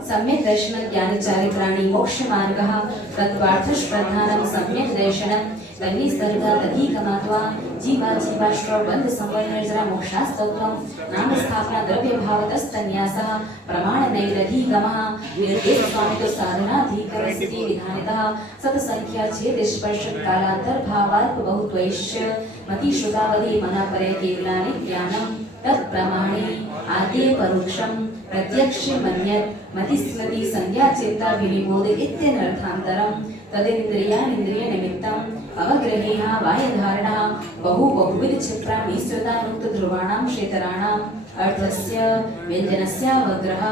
सम्यक दर्शन ज्ञान चारित्राणि मोक्ष मार्गः तत्वार्थश प्रधानम सम्यक दर्शनम तन्नि सर्गा तदि कमात्वा जीवा जीवाश्रव बंध संवरण निर्जरा मोक्षास्तोत्रम नाम स्थापना द्रव्य भावतस्तन्यासः प्रमाण नैरधि गमः निर्देश स्वामित्व साधनाधिकरणस्ति विधानितः सत्संख्या छेद स्पर्श कालांतर भावाल्प बहुत्वैश्य मति श्रुतावधि मना परे केवलानि ज्ञानम तत्प्रमाणे आद्ये परोक्षम प्रत्यक्ष मन्यत् मति स्मृति संज्ञा चिंता विनिबोध इत्यनर्थान्तरम तदेन्द्रियानिन्द्रिय निमित्तम अवग्रहेहा बाह्य धारणा बहुविध क्षिप्रा मिश्रिता मुक्त ध्रुवाणाम क्षेत्राणाम अर्थस्य व्यञ्जनस्य वग्रः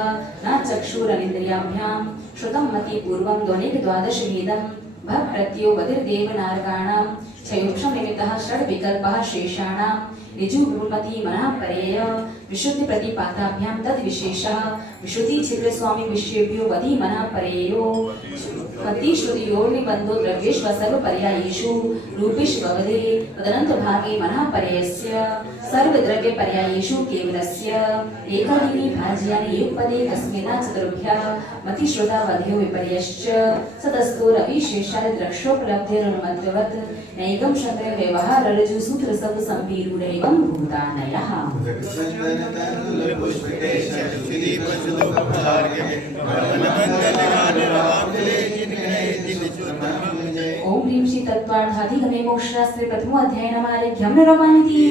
न चक्षुरनिन्द्रियाभ्यां श्रुतं मति पूर्वं ध्वनिक द्वादश भेदं भक् प्रत्ययो बधिर्देवनारकाणां क्षयोक्षं निमित्तः षड् विकल्पः शेषाणां ऋजु विभूमति मनः परेय विशुद्धि प्रतिपाताभ्यां तद विशेषः विशुद्धि छिद्र स्वामी विषयेभ्यो वधि मनः परेयो मति श्रुतियोर्निबन्धो द्रव्येष्व सर्वपर्यायेषु रूपेषु भवति तदनन्त भागे मनः परेयस्य सर्वद्रव्य पर्यायेषु केवलस्य एकादीनि भाज्यानि युगपदे कस्मिन् चतुर्भ्यः मति श्रुता वध्यो विपर्यश्च सतस्तोरविशेषात् द्रक्षोपलब्धिरनुमत्यवत् नैकं शङ्कर व्यवहार ऋजु सूत्र सब संवीरूढैवं भूतानयः ओम ह्रीं श्री तत्त्वार्थाधिगमे मोक्षशास्त्रे प्रथमो अध्याय नमालेख्यं निरमानिति।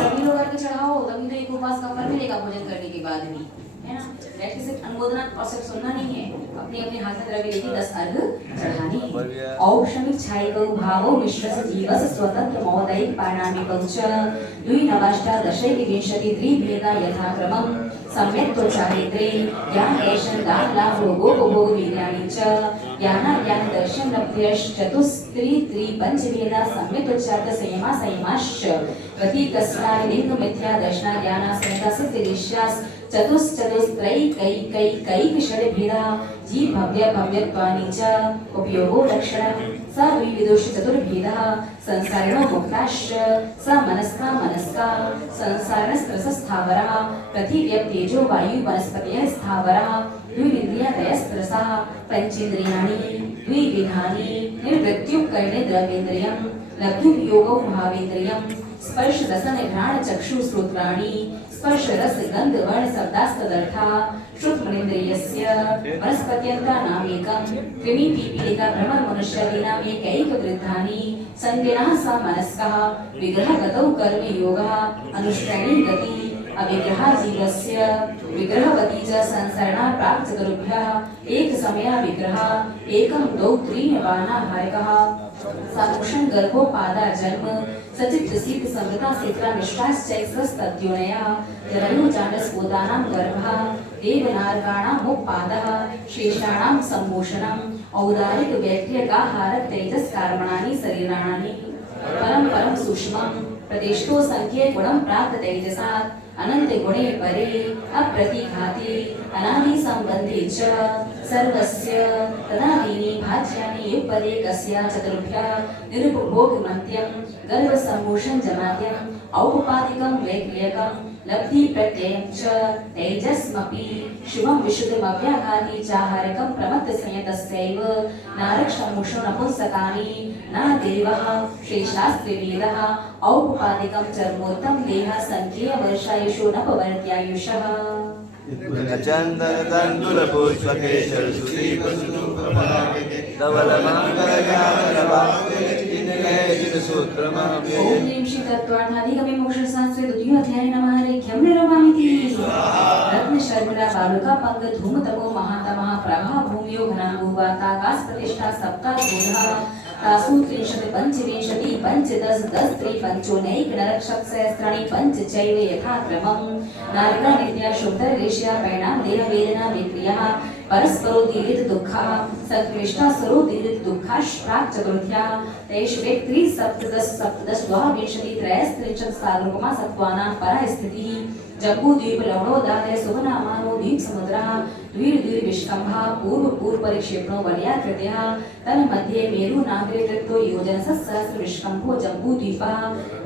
सभी लोग अर्घ चढ़ाओ, तभी तो एक उपवास का फल मिलेगा भोजन करने के बाद भी, है ना। बैठ के सिर्फ अनुमोदना और सिर्फ सुनना नहीं है, अपने अपने हाथ में द्रव्य लेके 10 अर्घ चढ़ानी। औषमिक छायिकौ भावौ मिश्रस्य जीवस्य स्वतंत्र मौदैक पारणामिकौ च द्विनवाष्टादशैक विंशति द्विभेदा यथाक्रमं सम्यक् त्वचारित्रे ज्ञान ऐशन दान लाभ रोगोपभोग वीर्याणि च ज्ञानाज्ञान दर्शन लब्ध्यश्चतुस्त्री पंचभेदा सम्यक् त्वचार्थ संयमा संयमाश्च गति कस्मात् लिंग मिथ्या दर्शना ज्ञाना संहिता सिद्धिश्यास चतुस्त्रैकैकैकैक षड्भेदा जी भव्य भव्यत्वानि च उपयोगो लक्षणं स विविदोष चतुर्भेदः संसारिणो मुक्ताश्च स मनस्का मनस्का संसारणस्त्रसस्थावरः पृथिव्यप्तेजो वायु वनस्पतयः स्थावरः द्विनिन्द्रियादयस्त्रसः पंचेन्द्रियाणि द्विविधानि निर्वृत्युपकरणे द्रव्येन्द्रियं लब्धुपयोगो भावेन्द्रियं स्पर्श रसन घ्राण चक्षु श्रोत्राणि स्पर्श रस गंध वर्ण शब्दास्तदर्था श्रुतमनेन्द्रियस्य वनस्पत्यन्तानामेकं कृमि पीपीलिका भ्रमर मनुष्यादीनाम् एकैकवृद्धानि संज्ञाः सा मनस्कः विग्रहगतौ कर्म योगः अनुष्ठानी गति अविग्रहा जीवस्य विग्रहवती च संसरणा प्राप्त चतुर्भ्यः एक समया विग्रह एकं द्वौ त्रीणि वानाहारकः सामुक्षं गर्भोपादा जन्म सचित सिद्ध समृता सेत्रा निष्ठाश्चैकस्तद्योनया जरयो जाण्डस्फोटानां गर्भः देवनारकाणां मुक्पादः शेषाणां सम्मोषणम् औदारिक वैक्रियकाहार तेजस्कार्मणानि शरीराणि परम परम सूक्ष्मं प्रदेशतो संख्ये गुणं प्राप्त तेजसात् अनंत गुणे परे अप्रतिघाते अनादि संबंधे च सर्वस्य तदादीनि भाज्यानि युगपदे कस्य चतुर्भ्यः निरुपभोगमन्त्यं गर्भ सम्मोषण जमात्यं औपपादिकं वैक्रियकं लब्धि प्रत्ययं च तेजस्मपि शिवं विशुद्धमव्याघाति चाहारकं प्रमत्त संयतस्यैव नारक सम्मोषण नपुंसकानि न देवः शेषास्त्रिवेदः औपपादिकं चर्मोत्तम देह संख्ये वर्षायुषो नपवर्त्यायुषः चंदन तंदुल पुष्प केशर ओम ह्रीं श्री तत्त्वार्थाधिगमे मोक्षशास्त्रे द्वितीयो अध्याय नमालेख्यं निरमामिति। रत्न शर्मिला बालुका पंग धूम तपो महातमः प्रभा भूमियो घनांगुवाताकाश प्रतिष्ठा सप्ताह तासु त्रिंशत् पंचविंशति पंचदश दश त्रिपंचोनैक नरक्षक सहस्राणि पंच चैव यथाक्रमं नारिका नित्या शुद्धर ऋषया परिणाम देह वेदना विक्रियः परस्परो दीर्घ दुःखः सत्कृष्टा स्वरो दीर्घ दुःखाश्प्राक् चतुर्थ्या तेषु व्यक्ति सप्तदश द्वाविंशति त्रयस्त्रिंशत् सागरोपमा सत्त्वानां परा स्थितिः जम्बू द्वीप लवणोदादय सुवनामानो द्वीप समुद्रः द्वीर विष्कम्भः पूर्व परिक्षेपणो वलयाकृतयः तन्मध्ये मेरु नागरे कृतो योजन सहस्र विष्कम्भो जम्बू द्वीपः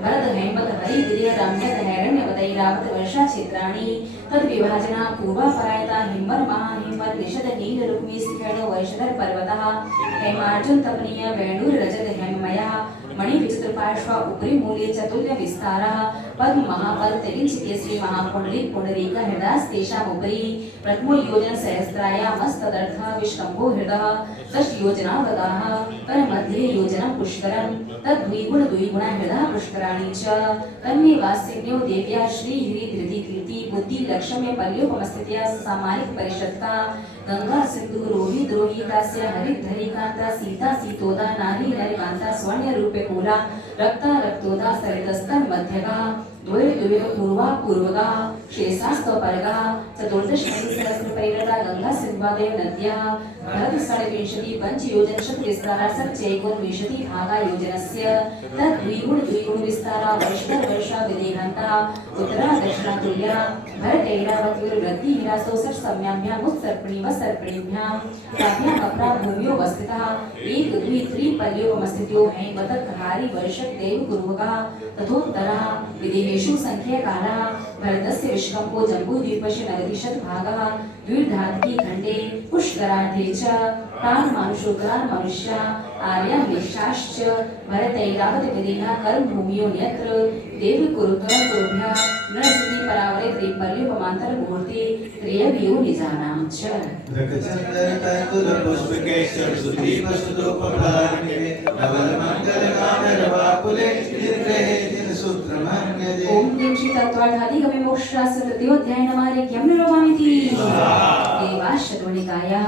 भरत हेमवत हरि विजय रम्यत हैरण्यवतैरावत वर्षा क्षेत्राणि तद विभाजना पूर्वापरायता हिम्मर महाहिम्मर निषद नील रुक्मी शिखरणो वर्षधर पर्वतः हेमार्जुन तपनीय वेणुर रजत हेममयः मणि विचित्र पार्श्व उपरि मूल्य चतुल्य विस्तारः पद्म महापद तेलिंच केसरी महापुंडलिक पुंडरीक हृदय तेषाम् उपरि प्रथमो योजन सहस्रायामस्तदर्थ विष्कम्भो हृदः दश योजनावताः तन्मध्ये योजनं पुष्करं तद्द्विगुण हृदः पुष्कराणि च तन्निवासिन्यो देव्या श्री ह्री धृति कृति बुद्धि लक्ष्य में पल्योपमस्थित्या सामानिक परिषदता गंगा सिंधु रोहि द्रोहितास्य हरित धरिकांता सीता सीतोदा नारी नरकांता स्वर्ण रूपे पूरा रक्ता रक्तोदा सरितस्तन मध्यगा द्वैर्द्वयो पूर्वा पूर्वगा शेषास्तपरगा चतुर्दशमहिसहस्रपरिरता गंगा सिंधवादयो नद्यः भरतस्थलविंशति पंचयोजनशत विस्तारा सप्तैकोनविंशति भागा योजनस्य तद्विगुण विस्तारा वर्षा विदेहान्ता उत्तरा दक्षिणा तुल्या भरतैरावतीर्वृद्धि विरासो सर्पण्याभ्यां उत्सर्पणीव सर्पणीभ्यां ताभ्यां अपरा भूमियो वस्थितः एक द्वि त्रिपल्योपमस्थित्यो हैं वतत्हारी वर्षक देव गुरुवका तथोत्तरः विदेहेषु संख्याकालः भरतस्य विश्वम्भो जम्बूद्वीपस्य नगरीशत भागः द्विधात्की खण्डे पुष्करार्धे च प्राण मानुषोग्रान मनुष्या आर्या मेषाश्च भरतैरावत विदेहा कर्म भूमियो न्यत्र देव कुरुतः कुरुभ्यः नरसिद्धि परावरे त्रिपल्योपमान्तर मुहूर्ते त्रियवियो निजानां च रक्तचंदन तंतुल पुष्पकेशर सुदीप सुदोपहारिणे नवल मंगल गान रवाकुले निर्ग्रहे दिन सूत्र मंगले ओम देवशी तत्वाधादि गमे मोक्षशास्त्र तृतीयोध्याय नमारे क्यम निरोमामिति देवाश्चतुर्निकायः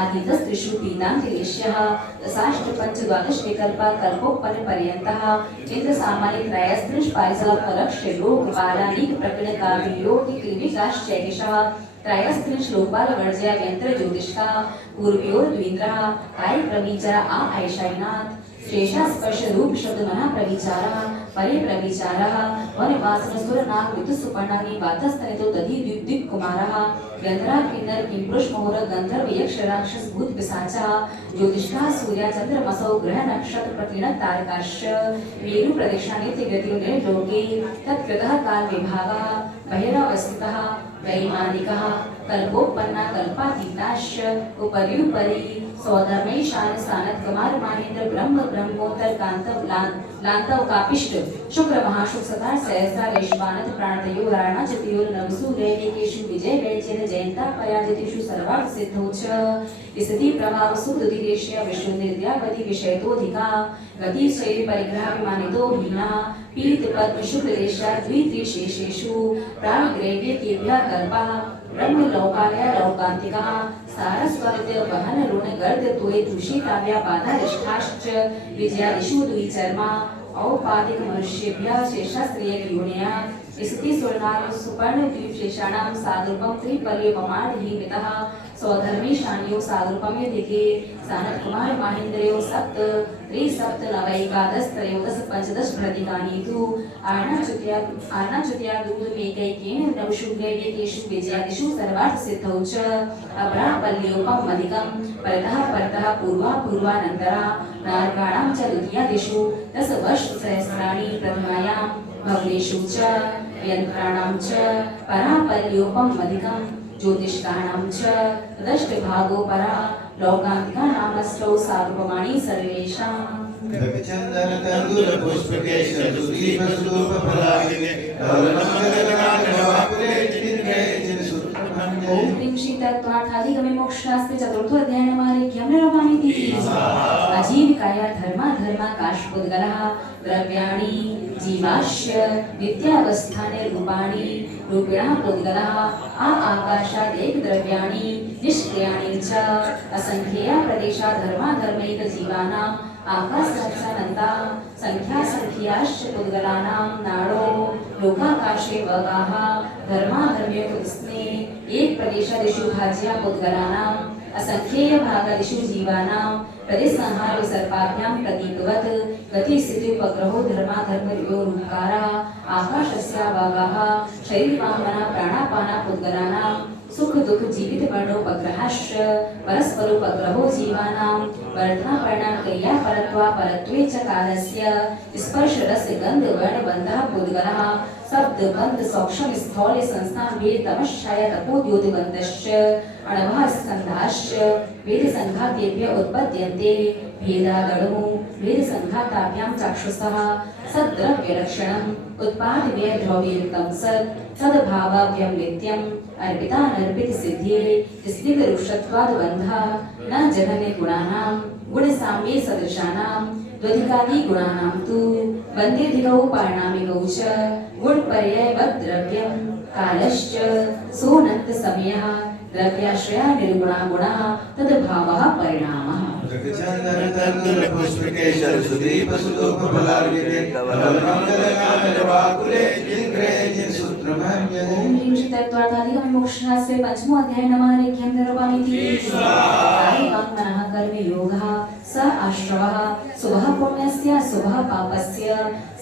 आदितस्त्रिषु पीतांतिलेश्यः दशाष्ट पंच द्वादश विकल्पा कल्पोपन पर्यन्तः इंद्र सामान्य त्रयस्त्रिश पारिसोपलक्ष्य लोक बालानिक प्रकरण काव्यों की क्रिमिकाश्चैकशः त्रयस्त्रिश लोकपाल वर्ज्य व्यंत्र ज्योतिष्का पूर्वयोर द्विन्द्रः काय प्रविचार आ ऐशायनाथ शेषा स्पर्श रूप शब्द मना प्रविचारः परे प्रविचारः वनवासन सुर नाग ऋतु सुपर्णानि वातस्तनितो दधि द्विप कुमारः गंधरा किन्नर किंपुरुष मोहर गंधर्व यक्ष राक्षस भूत पिशाचा ज्योतिष्का सूर्य चंद्र मसौ ग्रह नक्षत्र प्रकीर्ण तारकाश्च मेरु प्रदक्षिणा नित्य गतियो निर्लोके तत्कृतः काल विभागः बहिरावस्थितः वैमानिकः कल्पोपन्ना कल्पातीताश्च उपर्युपरि सौधर्मैशान सानत कुमार महेंद्र ब्रह्म ब्रह्मोत्तर कांतव लांतव कापिष्ट शुक्र महाशुक सकार सहस्रा वैश्वानत प्राणतयो राणा चतुर्योर नवसु दैनिकेषु विजय वैचिर जयंता पराजितेषु सर्वार्थ सिद्धौ च स्थिति प्रभाव सुदुतिदेश्य विष्णुनिर्द्यावति विषयतोधिका गति शैली परिग्रह विमानितो हीना पीत पद्म शुक्ल देशा द्वित्रिशेषेषु प्राणग्रैव्य केभ्यः कल्पः ब्रह्म लोकालय लौकांतिका सारस्वत्य वहन ऋण गर्द तोय तुषी काव्या बाधा रिष्ठाश्च विजयादिषु द्विचर्मा औपाधिक मनुष्येभ्यः शेषास्त्रिय योनिया स्थिति सुरनाम सुपर्ण द्वीपशेषाणां साधुरूपं त्रिपल्योपमार्धहीमितः स्वधर्मी शानियो साधुरूपमे दिखे सानत कुमार महेंद्रयो सप्त त्रिसप्त नवैकादश त्रयोदश पंचदश भ्रतिकानि तु आर्णाच्युत्या दूध मेकैकेन नवशुभ्रैकेषु विजयादिषु सर्वार्थ सिद्धौ च अपरापल्योपमधिकं परतः पूर्वा पूर्वानन्तरा नारकाणां च द्वितीयादिषु दश वर्ष सहस्राणि प्रथमायां भवनेषु च यन्त्राणां च परापल्योपमधिकं ज्योतिष्काणां च तदष्टभागो परा लौकान्तिकानामष्टौ सारूपमाणि सर्वेषां रक्तचंदन तंतुल पुष्पकेशर सुदीप सुदोपहारिणे नवल मंगल गान रवाकुले निर्ग्रहे दिन सूत्र मंगले ओम क्लीं श्री तत्वार्थादि गमे मोक्षशास्त्रे चतुर्थोऽध्याय नमारे क्यम निरोमामिति आजीविकाया धर्माकाशपुद्गलः द्रव्याणि जीवाश्य नित्यावस्थाने रूपाणि रूपिणः पुद्गलः आकाशादेक द्रव्याणि निष्क्रियाणि च असंख्येया प्रदेशा धर्मैक जीवानाम् आकाशसंख्यानन्ता संख्याश्च पुद्गलानां नाडो लोकाकाशे वगाः धर्माधर्म्योपस्ने एक प्रदेशादिषु भाज्या पुद्गलानां असंख्येय भागादिषु जीवानां प्रदेशसंहार सर्पाभ्यां प्रतीकवत् गतिस्थित्युपग्रहो धर्माधर्मयो रूपकारा आकाशस्य वगाः शरीरवाङ्मना प्राणापाना पुद्गलानां सुख दुख जीवित वर्णोपग्रहाश्च परस्परोपग्रहो जीवानां वर्धना परिणाम क्रिया परत्वा परत्वे च कालस्य स्पर्श रस गंध वर्ण बंधः पुद्गलः शब्द गंध सौक्ष्म स्थौल्य संस्थान वेद तमश्चय तपोद्योतबन्धश्च अणवः स्कन्धाश्च वेद संघातेभ्य उत्पद्यन्ते भेदागणो वेद संघाताभ्यां चाक्षुषः सद्द्रव्यलक्षणम् उत्पादव्यद्रव्ययुक्तं सत् तद्भावाभ्यं नित्यम् अर्पितानर्पित सिद्धिः स्थितरुषत्वाद्बन्धः न जघन्य गुणानां गुणसाम्ये सदृशानां द्वधिकादि गुणानां तु बन्धेधिकौ पारिणामिकौ च गुणपर्ययवद्द्रव्यं कालश्च सोऽनन्तसमयः द्रव्याश्रया निर्गुणा गुणः तद्भावः परिणामः रक्तचंदन तंदुल पुष्पकेशर सुदीप सुदूप फलार्घ्ये धवलमंगलगामिनवाकुले जिन्ग्रे जिनसूत्रमन्ये ओम ह्रीं श्री तत्त्वार्थाधिगम मोक्षशास्त्रे पंचमो अध्याय नमालेख्यं निरूपयामि काये वाक् मनः कर्म योगः स आश्रवः शुभः पुण्यस्य शुभः पापस्य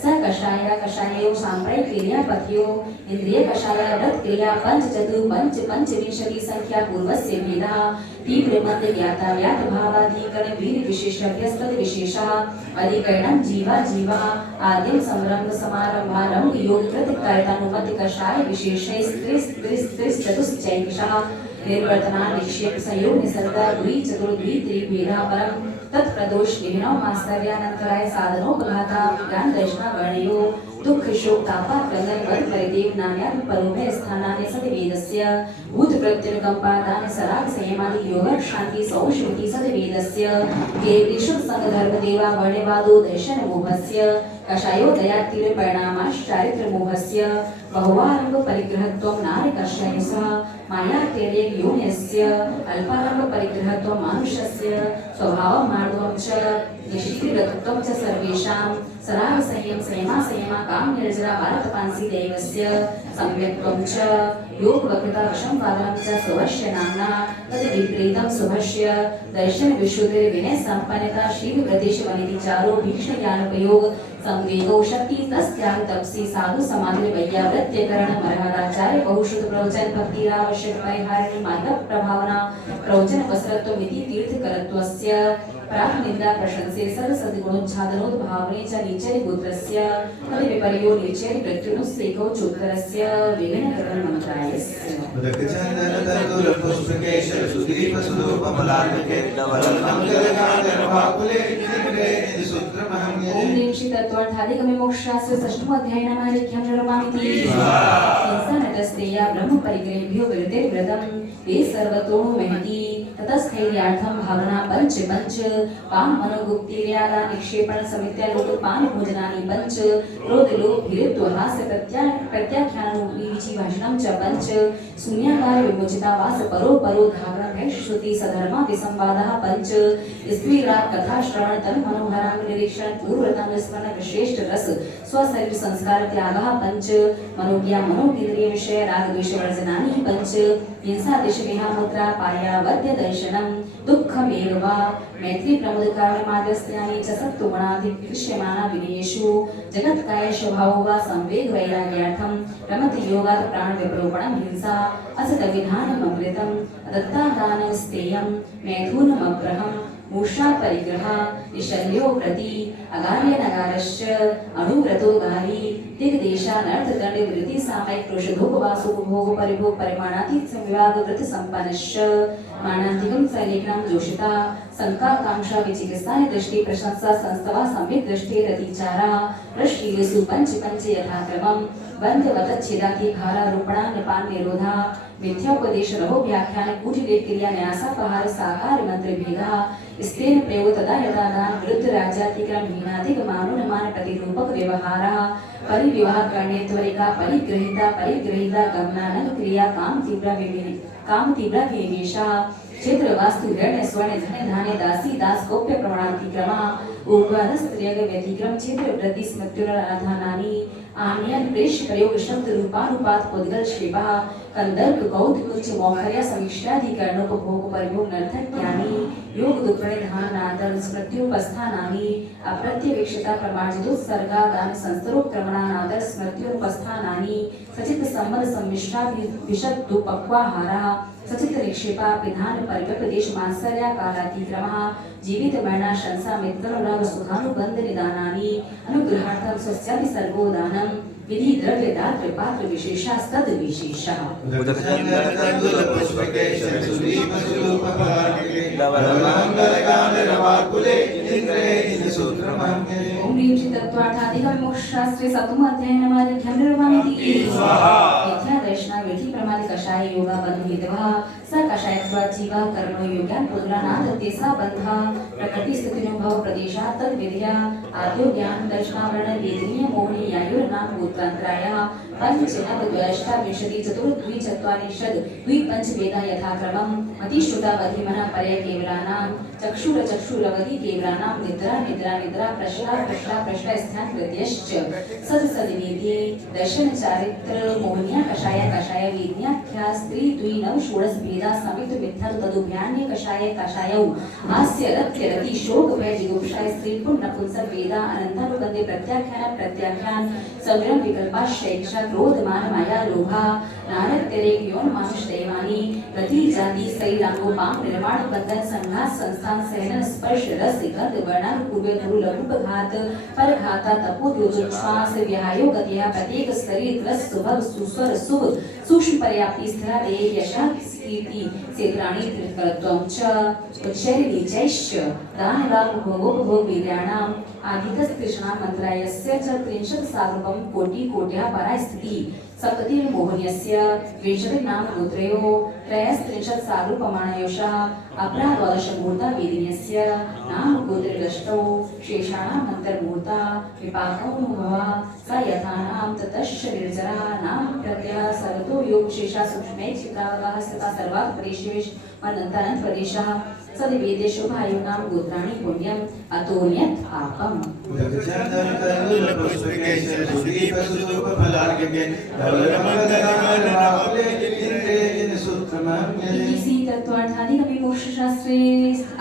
स कषाय कषायो सांप्रय क्रिया पथ्यो इंद्रिय कषाय व्रत क्रिया पंच चतु पंच पंचविंशति संख्या पूर्वस्य भेदः तीव्र मध्य ज्ञाता व्यात भावाधिकरण वीर विशेषज्ञस्तद विशेषः अधिकरणं जीवा जीवः आद्यम संरंभ समारंभारंभ योग कृत कर्तानुमति कषाय विशेषै चतुश्चैकशः निर्वर्तना निक्षेप संयोग निसर्गा द्वि चतुर्द्वि त्रिभेदा परम तत्प्रदोष विघ्नौ मास्तव्यानंतराय साधनोपघाता ज्ञान दर्शना वर्णयो दुख शोक तापा क्रंदन वद परिदेव नान्याद परोमे स्थानानि सद्वेदस्य भूत प्रत्यनुकंपा दान सराग संयमादि योग शांति सौश्रुति सद्वेदस्य केवलिषु संग धर्म देवा वर्णवादो दर्शन मोहस्य कषायो दया तीव्र परिणामाश्च चारित्र मोहस्य बहुवारंभ परिग्रहत्वं नारकर्षयसः माया तेर्य योन्यस्य अल्पारंभ परिग्रहत्वं मानुषस्य स्वभावं मार्गं च निशीलत्वं च सर्वेषां सराग संयम संयमा संयमा काम निर्जरा भारतपांसी देवस्य सम्यक्त्वं च योग वक्रता वशं पालनं च स्वस्य नाम्ना तद विपरीतं शुभस्य दर्शन विशुद्धि विनय संपन्नता शील प्रदेश वनितिचारो भीषण ज्ञान उपयोग संवेगो शक्ति तस्त्याग तपसी साधु समाधि वैयावृत्यकरण मरहदाचार्य बहुश्रुत प्रवचन भक्ति आवश्यक परिहारिणी मार्ग प्रभावना प्रवचन वस्त्रत्व मिति तीर्थ करत्वस्य प्राप्त निंदा प्रशंसे सद सद्गुणोच्छादनोद भावने च नीचरि गोत्रस्य तद विपर्यो नीचरि प्रत्युनुस्सेको चोत्तरस्य विघ्न करण मंत्रायस्य उदकचंदन तंदुल पुष्पकेशर सुदीप सुदूप फलार्घ्ये धवलमंगलगामिनवाकुले जिन्ग्रे जिनसूत्रमन्ये ओम ह्रीं श्री तत्त्वार्थाधिगम मोक्षशास्त्रे षष्ठमो अध्याय नमालेख्यं निरूपयामि इंसानतस्तेया ब्रह्म परिग्रहेभ्यो विरतिर्व्रतं ते सर्वतोणु महति ततस्थैर्यार्थं भावना पंच पंच पाम मनोगुप्तिर्यादा निक्षेपण समित्या लोकपान भोजनानि पंच क्रोध लोभ भीरुत्व हास्य प्रत्याख्यानोपीचि भाषणं च पंच शून्याकार विमोचिता वास परो परो धारण भैक्ष श्रुति सधर्मा विसंवादः पंच स्त्री राग कथा श्रवण तन मनोहरांग निरीक्षण पूर्वतम स्मरण विशेष रस स्वशरीर संस्कार त्यागः पंच मनोज्ञा मनोकेंद्रिय विषय राग द्वेष वर्जनानि पंच हिंसा देश विहामुद्रा पाया वद्य दर्शनम दुःखमेव वा मैत्री प्रमुद कारण मार्गस्यानि च सत्वगुणाधिकृष्यमाना विनयेषु जगत्काय स्वभावो वा संवेग वैराग्यार्थं रमति योगात् प्राण विप्रोपणं हिंसा असत विधानम् अमृतम् दत्तादानं स्तेयं मैथुनमग्रहम् मूषा परिग्रह निशल्यो प्रति अगार्य नगारश्च अणुव्रतो गारी दिग्देशा नर्थ दंड वृत्ति सामयिक क्रोशधोपवासो उपभोग परिभोग परिमाणातीत संविभाग व्रत संपन्नश्च मानांतिकं सलेखनं जोषिता संका कांक्षा विचिकित्सा दृष्टि प्रशंसा संस्तवा सम्यक दृष्टि रतिचारा रश्किलेषु पंच पंच यथाक्रमं बंधवतच्छेदाति भारारोपणा नपान निरोधा मिथ्योपदेश रहो व्याख्यान कुटिल क्रिया न्यासा पहार साकार मंत्र भेदा स्तेन प्रयोग तदा यदा दान विरुद्ध राज्यातिक्रम हीनाधिक मानुनमान प्रतिरूपक व्यवहारः परिविवाह करणे त्वरिका परिग्रहिता गमनानन क्रिया काम तीव्र विनिवेशा क्षेत्र वास्तु हिरण्य स्वर्ण धन धान्य दासी दास गोप्य प्रमाणातिक्रमा उग्रस्त्रियग व्यतिक्रम क्षेत्र वृद्धि स्मृत्युराधानानि आनयन प्रेष प्रयोग शब्द रूपानुपात पदगल शेवा कंदर्प कौत कुछ मौखर्या समीक्षाधिकरणोपभोग परिभोग नर्थक्यानि योग दुप्पणे धान नादर स्मृत्युपस्थानानि अप्रत्यवेक्षता प्रमाणितोत्सर्गा दान संस्तरोक्रमणा नादर स्मृत्युपस्थानानि सचित संबंध सम्मिश्रा विशद्दुपक्वाहारः सचित निक्षेपा पिधान परिप्रदेश मात्सर्या कालातिक्रमः जीवित मरणा शंसा मित्रनुराग सुखानुबंध निदानानि अनुग्रहार्थं स्वस्यापि सर्वोदानं विधि द्रव्य दात्र पात्र विशेषास्तद विशेषः उदकचंदन तंदुल पुष्पकेशर सुदीप सुदूप फलार्घ्ये धवलमंगलगामिनवाकुले जिन्ग्रे जिनसूत्रमन्ये ओम ह्रीं श्री तत्त्वार्थाधिगम मोक्षशास्त्रे सप्तमो अध्याय नमालेख्यं निरूपयामि मिथ्या दर्शना विधि प्रमाद कषाय योगा बंध हेतवः स कषायत्वा जीवा कर्मो योग्यान् पुनरानाथ तेसा बंधा प्रकृति स्थितिनो भव प्रदेशा तद विद्या आद्यो ज्ञान दर्शनावरण वेदनीय मोहिनी आयुर्नाम भूतांतराय पंचनव द्वष्टाविंशति चतुर्द्विचत्वारिंशत् द्विपंच वेदा यथाक्रमम् अतिश्रुतावधिमनः परय केवलानां चक्षुरवधि केवलानां निद्रा प्रश्न स्थान प्रत्यश्च सदसदिवेदी दर्शन चारित्र मोहनिया कषाय वेद्याख्या स्त्री द्वि नव षोडश भेदा समित मिथ्या तदुभ्यान्य कषायौ हास्य रति शोक भय जिगुप्सा स्त्री पुण्य नपुंसक वेदा अनंतानुबंधे प्रत्याख्यान संग्रम विकल्पाशयक्षा क्रोध मान माया लोभा नारद तेरेक यौन मानुष दैवानी गति जाति शरीरांगो पाप निर्माण बंधन संघात संस्थान सहन स्पर्श रस गंध वर्णन पूर्व गुरु लघुपघात परघाता तपोद्योजोच्छ्वास व्यायो गतिया प्रत्येक शरीर रस सुभग सुस्वर शुभ सूक्ष्म पर्याप्ति स्थिरा देह यशा कीर्ति सेत्राणि तीर्थकरत्वं च उच्चैर्नि चैश्च दानवान् भोगोपभोग वीर्याणाम् आदितस् कृष्णा मंत्रायस्य च 30 सारूपं कोटिकोट्या परास्थिति सप्तति मोहन्यस्य विंशति नाम गोत्रयो 33 सारूपमाणयोषः अपरा 12 मूर्ता वेदिन्यस्य नाम गोत्रदष्टौ शेषाणाम् अन्तर्मूर्ता विपाकौ भवा स यथानां ततश्च निर्जरा नाम प्रत्यय सर्वतो योग शेषा सूक्ष्मे चित्रावगाः स्थिता सर्वात् प्रदेशेषु अनन्तानन्त प्रदेशः सदिवेदेषु भायुनां गोत्राणि पुण्यम् अतोऽन्यत् पापम् इति तत्त्वार्थादिकपि मोक्षशास्त्रे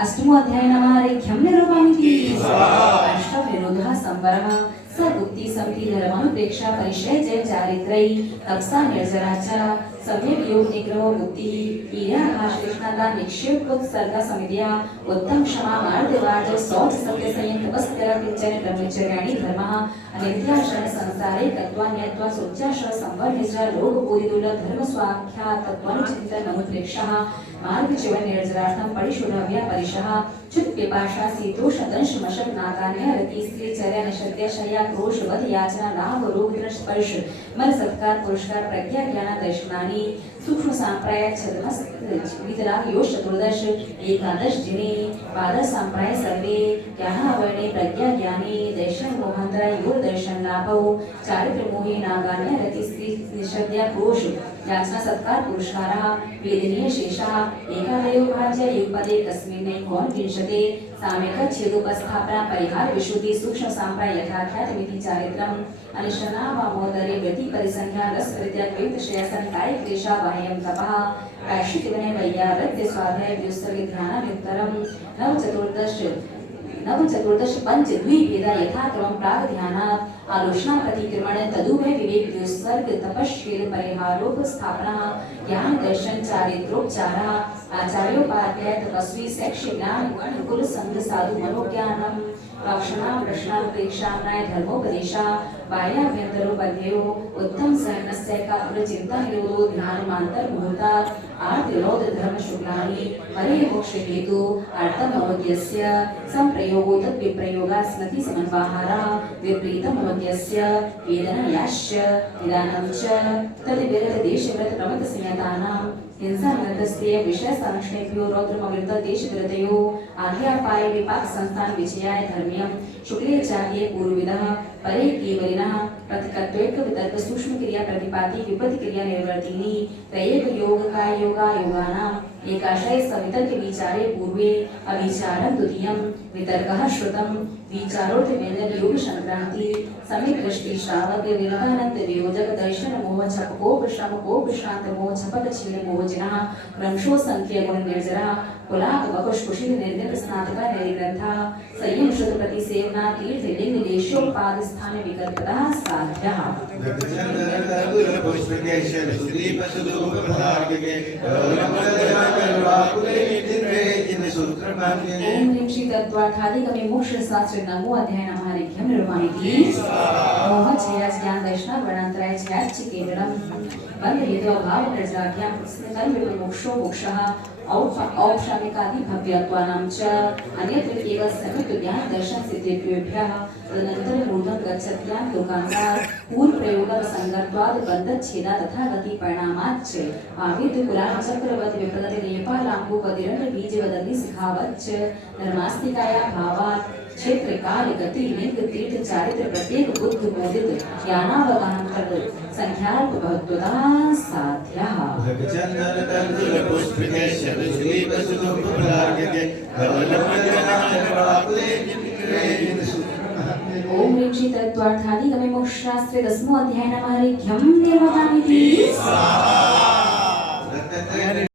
अष्टमो अध्याय नमारेख्यं निरूपयन्ति अष्टविरोधः संवरः सद्बुद्धि समिति धर्मानुप्रेक्षा परिचय जय चारित्रै तपसा निर्जरा च सम्यक योग निग्रह बुद्धि ईर्या भाषेष्णा निक्षेप सर्गा समितिया उत्तम क्षमा मार्दवाज शौच सत्य संयम तपस्या किंचन ब्रह्मचर्याणि धर्मः अनित्याशरण संसारे तत्वान्यत्वा सोच्याशर संवर निजरा लोक पूरिदुल धर्म स्वाख्या तत्वानुचिंतन अनुप्रेक्षः मार्ग जीवन निर्जरार्थम परिशोधव्या परिशः चित पिपाशा शीतोष दंश मशक नाकान्य रति स्त्री चर्या निषद्य शय्या क्रोश वध याचना लाभ रोग स्पर्श मन सत्कार पुरस्कार प्रज्ञा ज्ञान दर्शनानि सूक्ष्म सांप्राय छदमस वितराग योष चतुर्दश एकादश जिने पाद सांप्राय सर्वे ज्ञानावर्णे प्रज्ञा ज्ञानी दर्शन मोहांतरा योग दर्शन लाभो चारित्र मोहि नागान्य रति स्त्री निषद्य क्रोश याचना सत्कार पुरस्कारः वेदनीय शेषः एकादयो भाज्य युगपदे तस्मिन् कौन विंशते साम्यक छेदोपस्थापना परिहार विशुद्धि सूक्ष्म सांप्राय यथाख्यात मिति चारित्रम् अनिशना वामोदरे वृत्ति परिसंख्या रस प्रत्याग विक्त शयासन काय क्लेशा बाह्यं तपः प्रायश्चित विनय वैयावृत्य स्वाध्याय व्युत्सर्ग ध्यान युक्तरम् नव चतुर्दश पंच द्विभेदा यथाक्रमं प्राग ध्यानात् आलोचना प्रतिक्रमण तदुभय विवेक व्युत्सर्ग तपश्चेद परिहारोपस्थापना ज्ञान दर्शन चारित्रोपचारः आचार्योपाध्याय तपस्वी शैक्ष ज्ञान गण कुल संघ साधु मनोज्ञानम लक्षणा प्रश्नापेक्षानाय धर्मोपदेशा बाह्याभ्यंतरोपदेयो उत्तम सहनस्य एकाग्र चिंतन निरोधो ध्यान मांतर मुहूर्ता आर्त विरोध धर्म शुक्लानि परे मोक्ष हेतु अर्थम अवज्ञस्य संप्रयोगो तत् विप्रयोगा स्मृति समन्वाहारः विपरीतम अवज्ञस्य वेदना याश्च निदानं च तद् विरत देश व्रत प्रमथ संयतानां हिंसा नन्दस्त्रिय विषय संरक्षणेभ्यो रौद्रमवृत देशद्रतयो आज्ञापाय विपाक संस्थान विजयाय धर्म्यं शुक्ले चार्ये पूर्वविदः परे केवलिनः प्रतिकत्वैक वितर्क सूक्ष्म क्रिया प्रतिपाति विपद क्रिया निर्वर्तिनी त्रयेक योग काय योगा योगानाम् एकाशय सवितर्क विचारे पूर्वे अविचारं द्वितीयं वितर्कः श्रुतं विचारोर्थ व्यंजन योग संक्रांति समित दृष्टि श्रावक विरहानंद वियोजक दर्शन मोह छपकोप श्रम कोप श्रांत मोह छपक क्षीण मोह जिनः क्रमशो संख्य गुण निर्जरा कुलाक वकुश कुशील निर्गत स्नातका निर्ग्रंथा संयम शुद्ध प्रति सेवना तीर्थ लिंग देशोपाद स्थान विकल्पतः साध्यः ओम ह्रीं श्री तत्त्वार्थादिगमे मोक्षशास्त्रे नमो अध्याय नमारेख्यं निर्माणिति मोह छयास ज्ञान दर्शन वर्णांतराय छयाच केवलम बंध हेतु अभाव निर्जाज्ञा कर्म मोक्षो मोक्षः औपशामिकादि भव्यत्वानां च अन्यत्र केवल समित ज्ञान दर्शन सिद्धेभ्यः तदनंतर मूर्धं गच्छत्यां लोकान्तात् पूर्व प्रयोग संगत्वाद बन्धच्छेदा तथा गति परिणामाच्च आविद्य कुलान चक्रवत् विप्रदति नेपालाम्बुपतिरण्ड बीजवदग्नि सिखावच्च धर्मास्तिकाया भावात् क्षेत्र काल गति लिंग तीर्थ चारित्र प्रत्येक बुद्ध बोधित ज्ञानावगाहन संख्याल्प भवत्वता साध्यः चंदन तंतुल पुष्पिके शबरी पशुतो फलार्घ्ये ओम ह्रीं श्री तत्त्वार्थादि गमे मोक्षशास्त्रे 10मो अध्याय नमः ह्रीं निर्वकामिति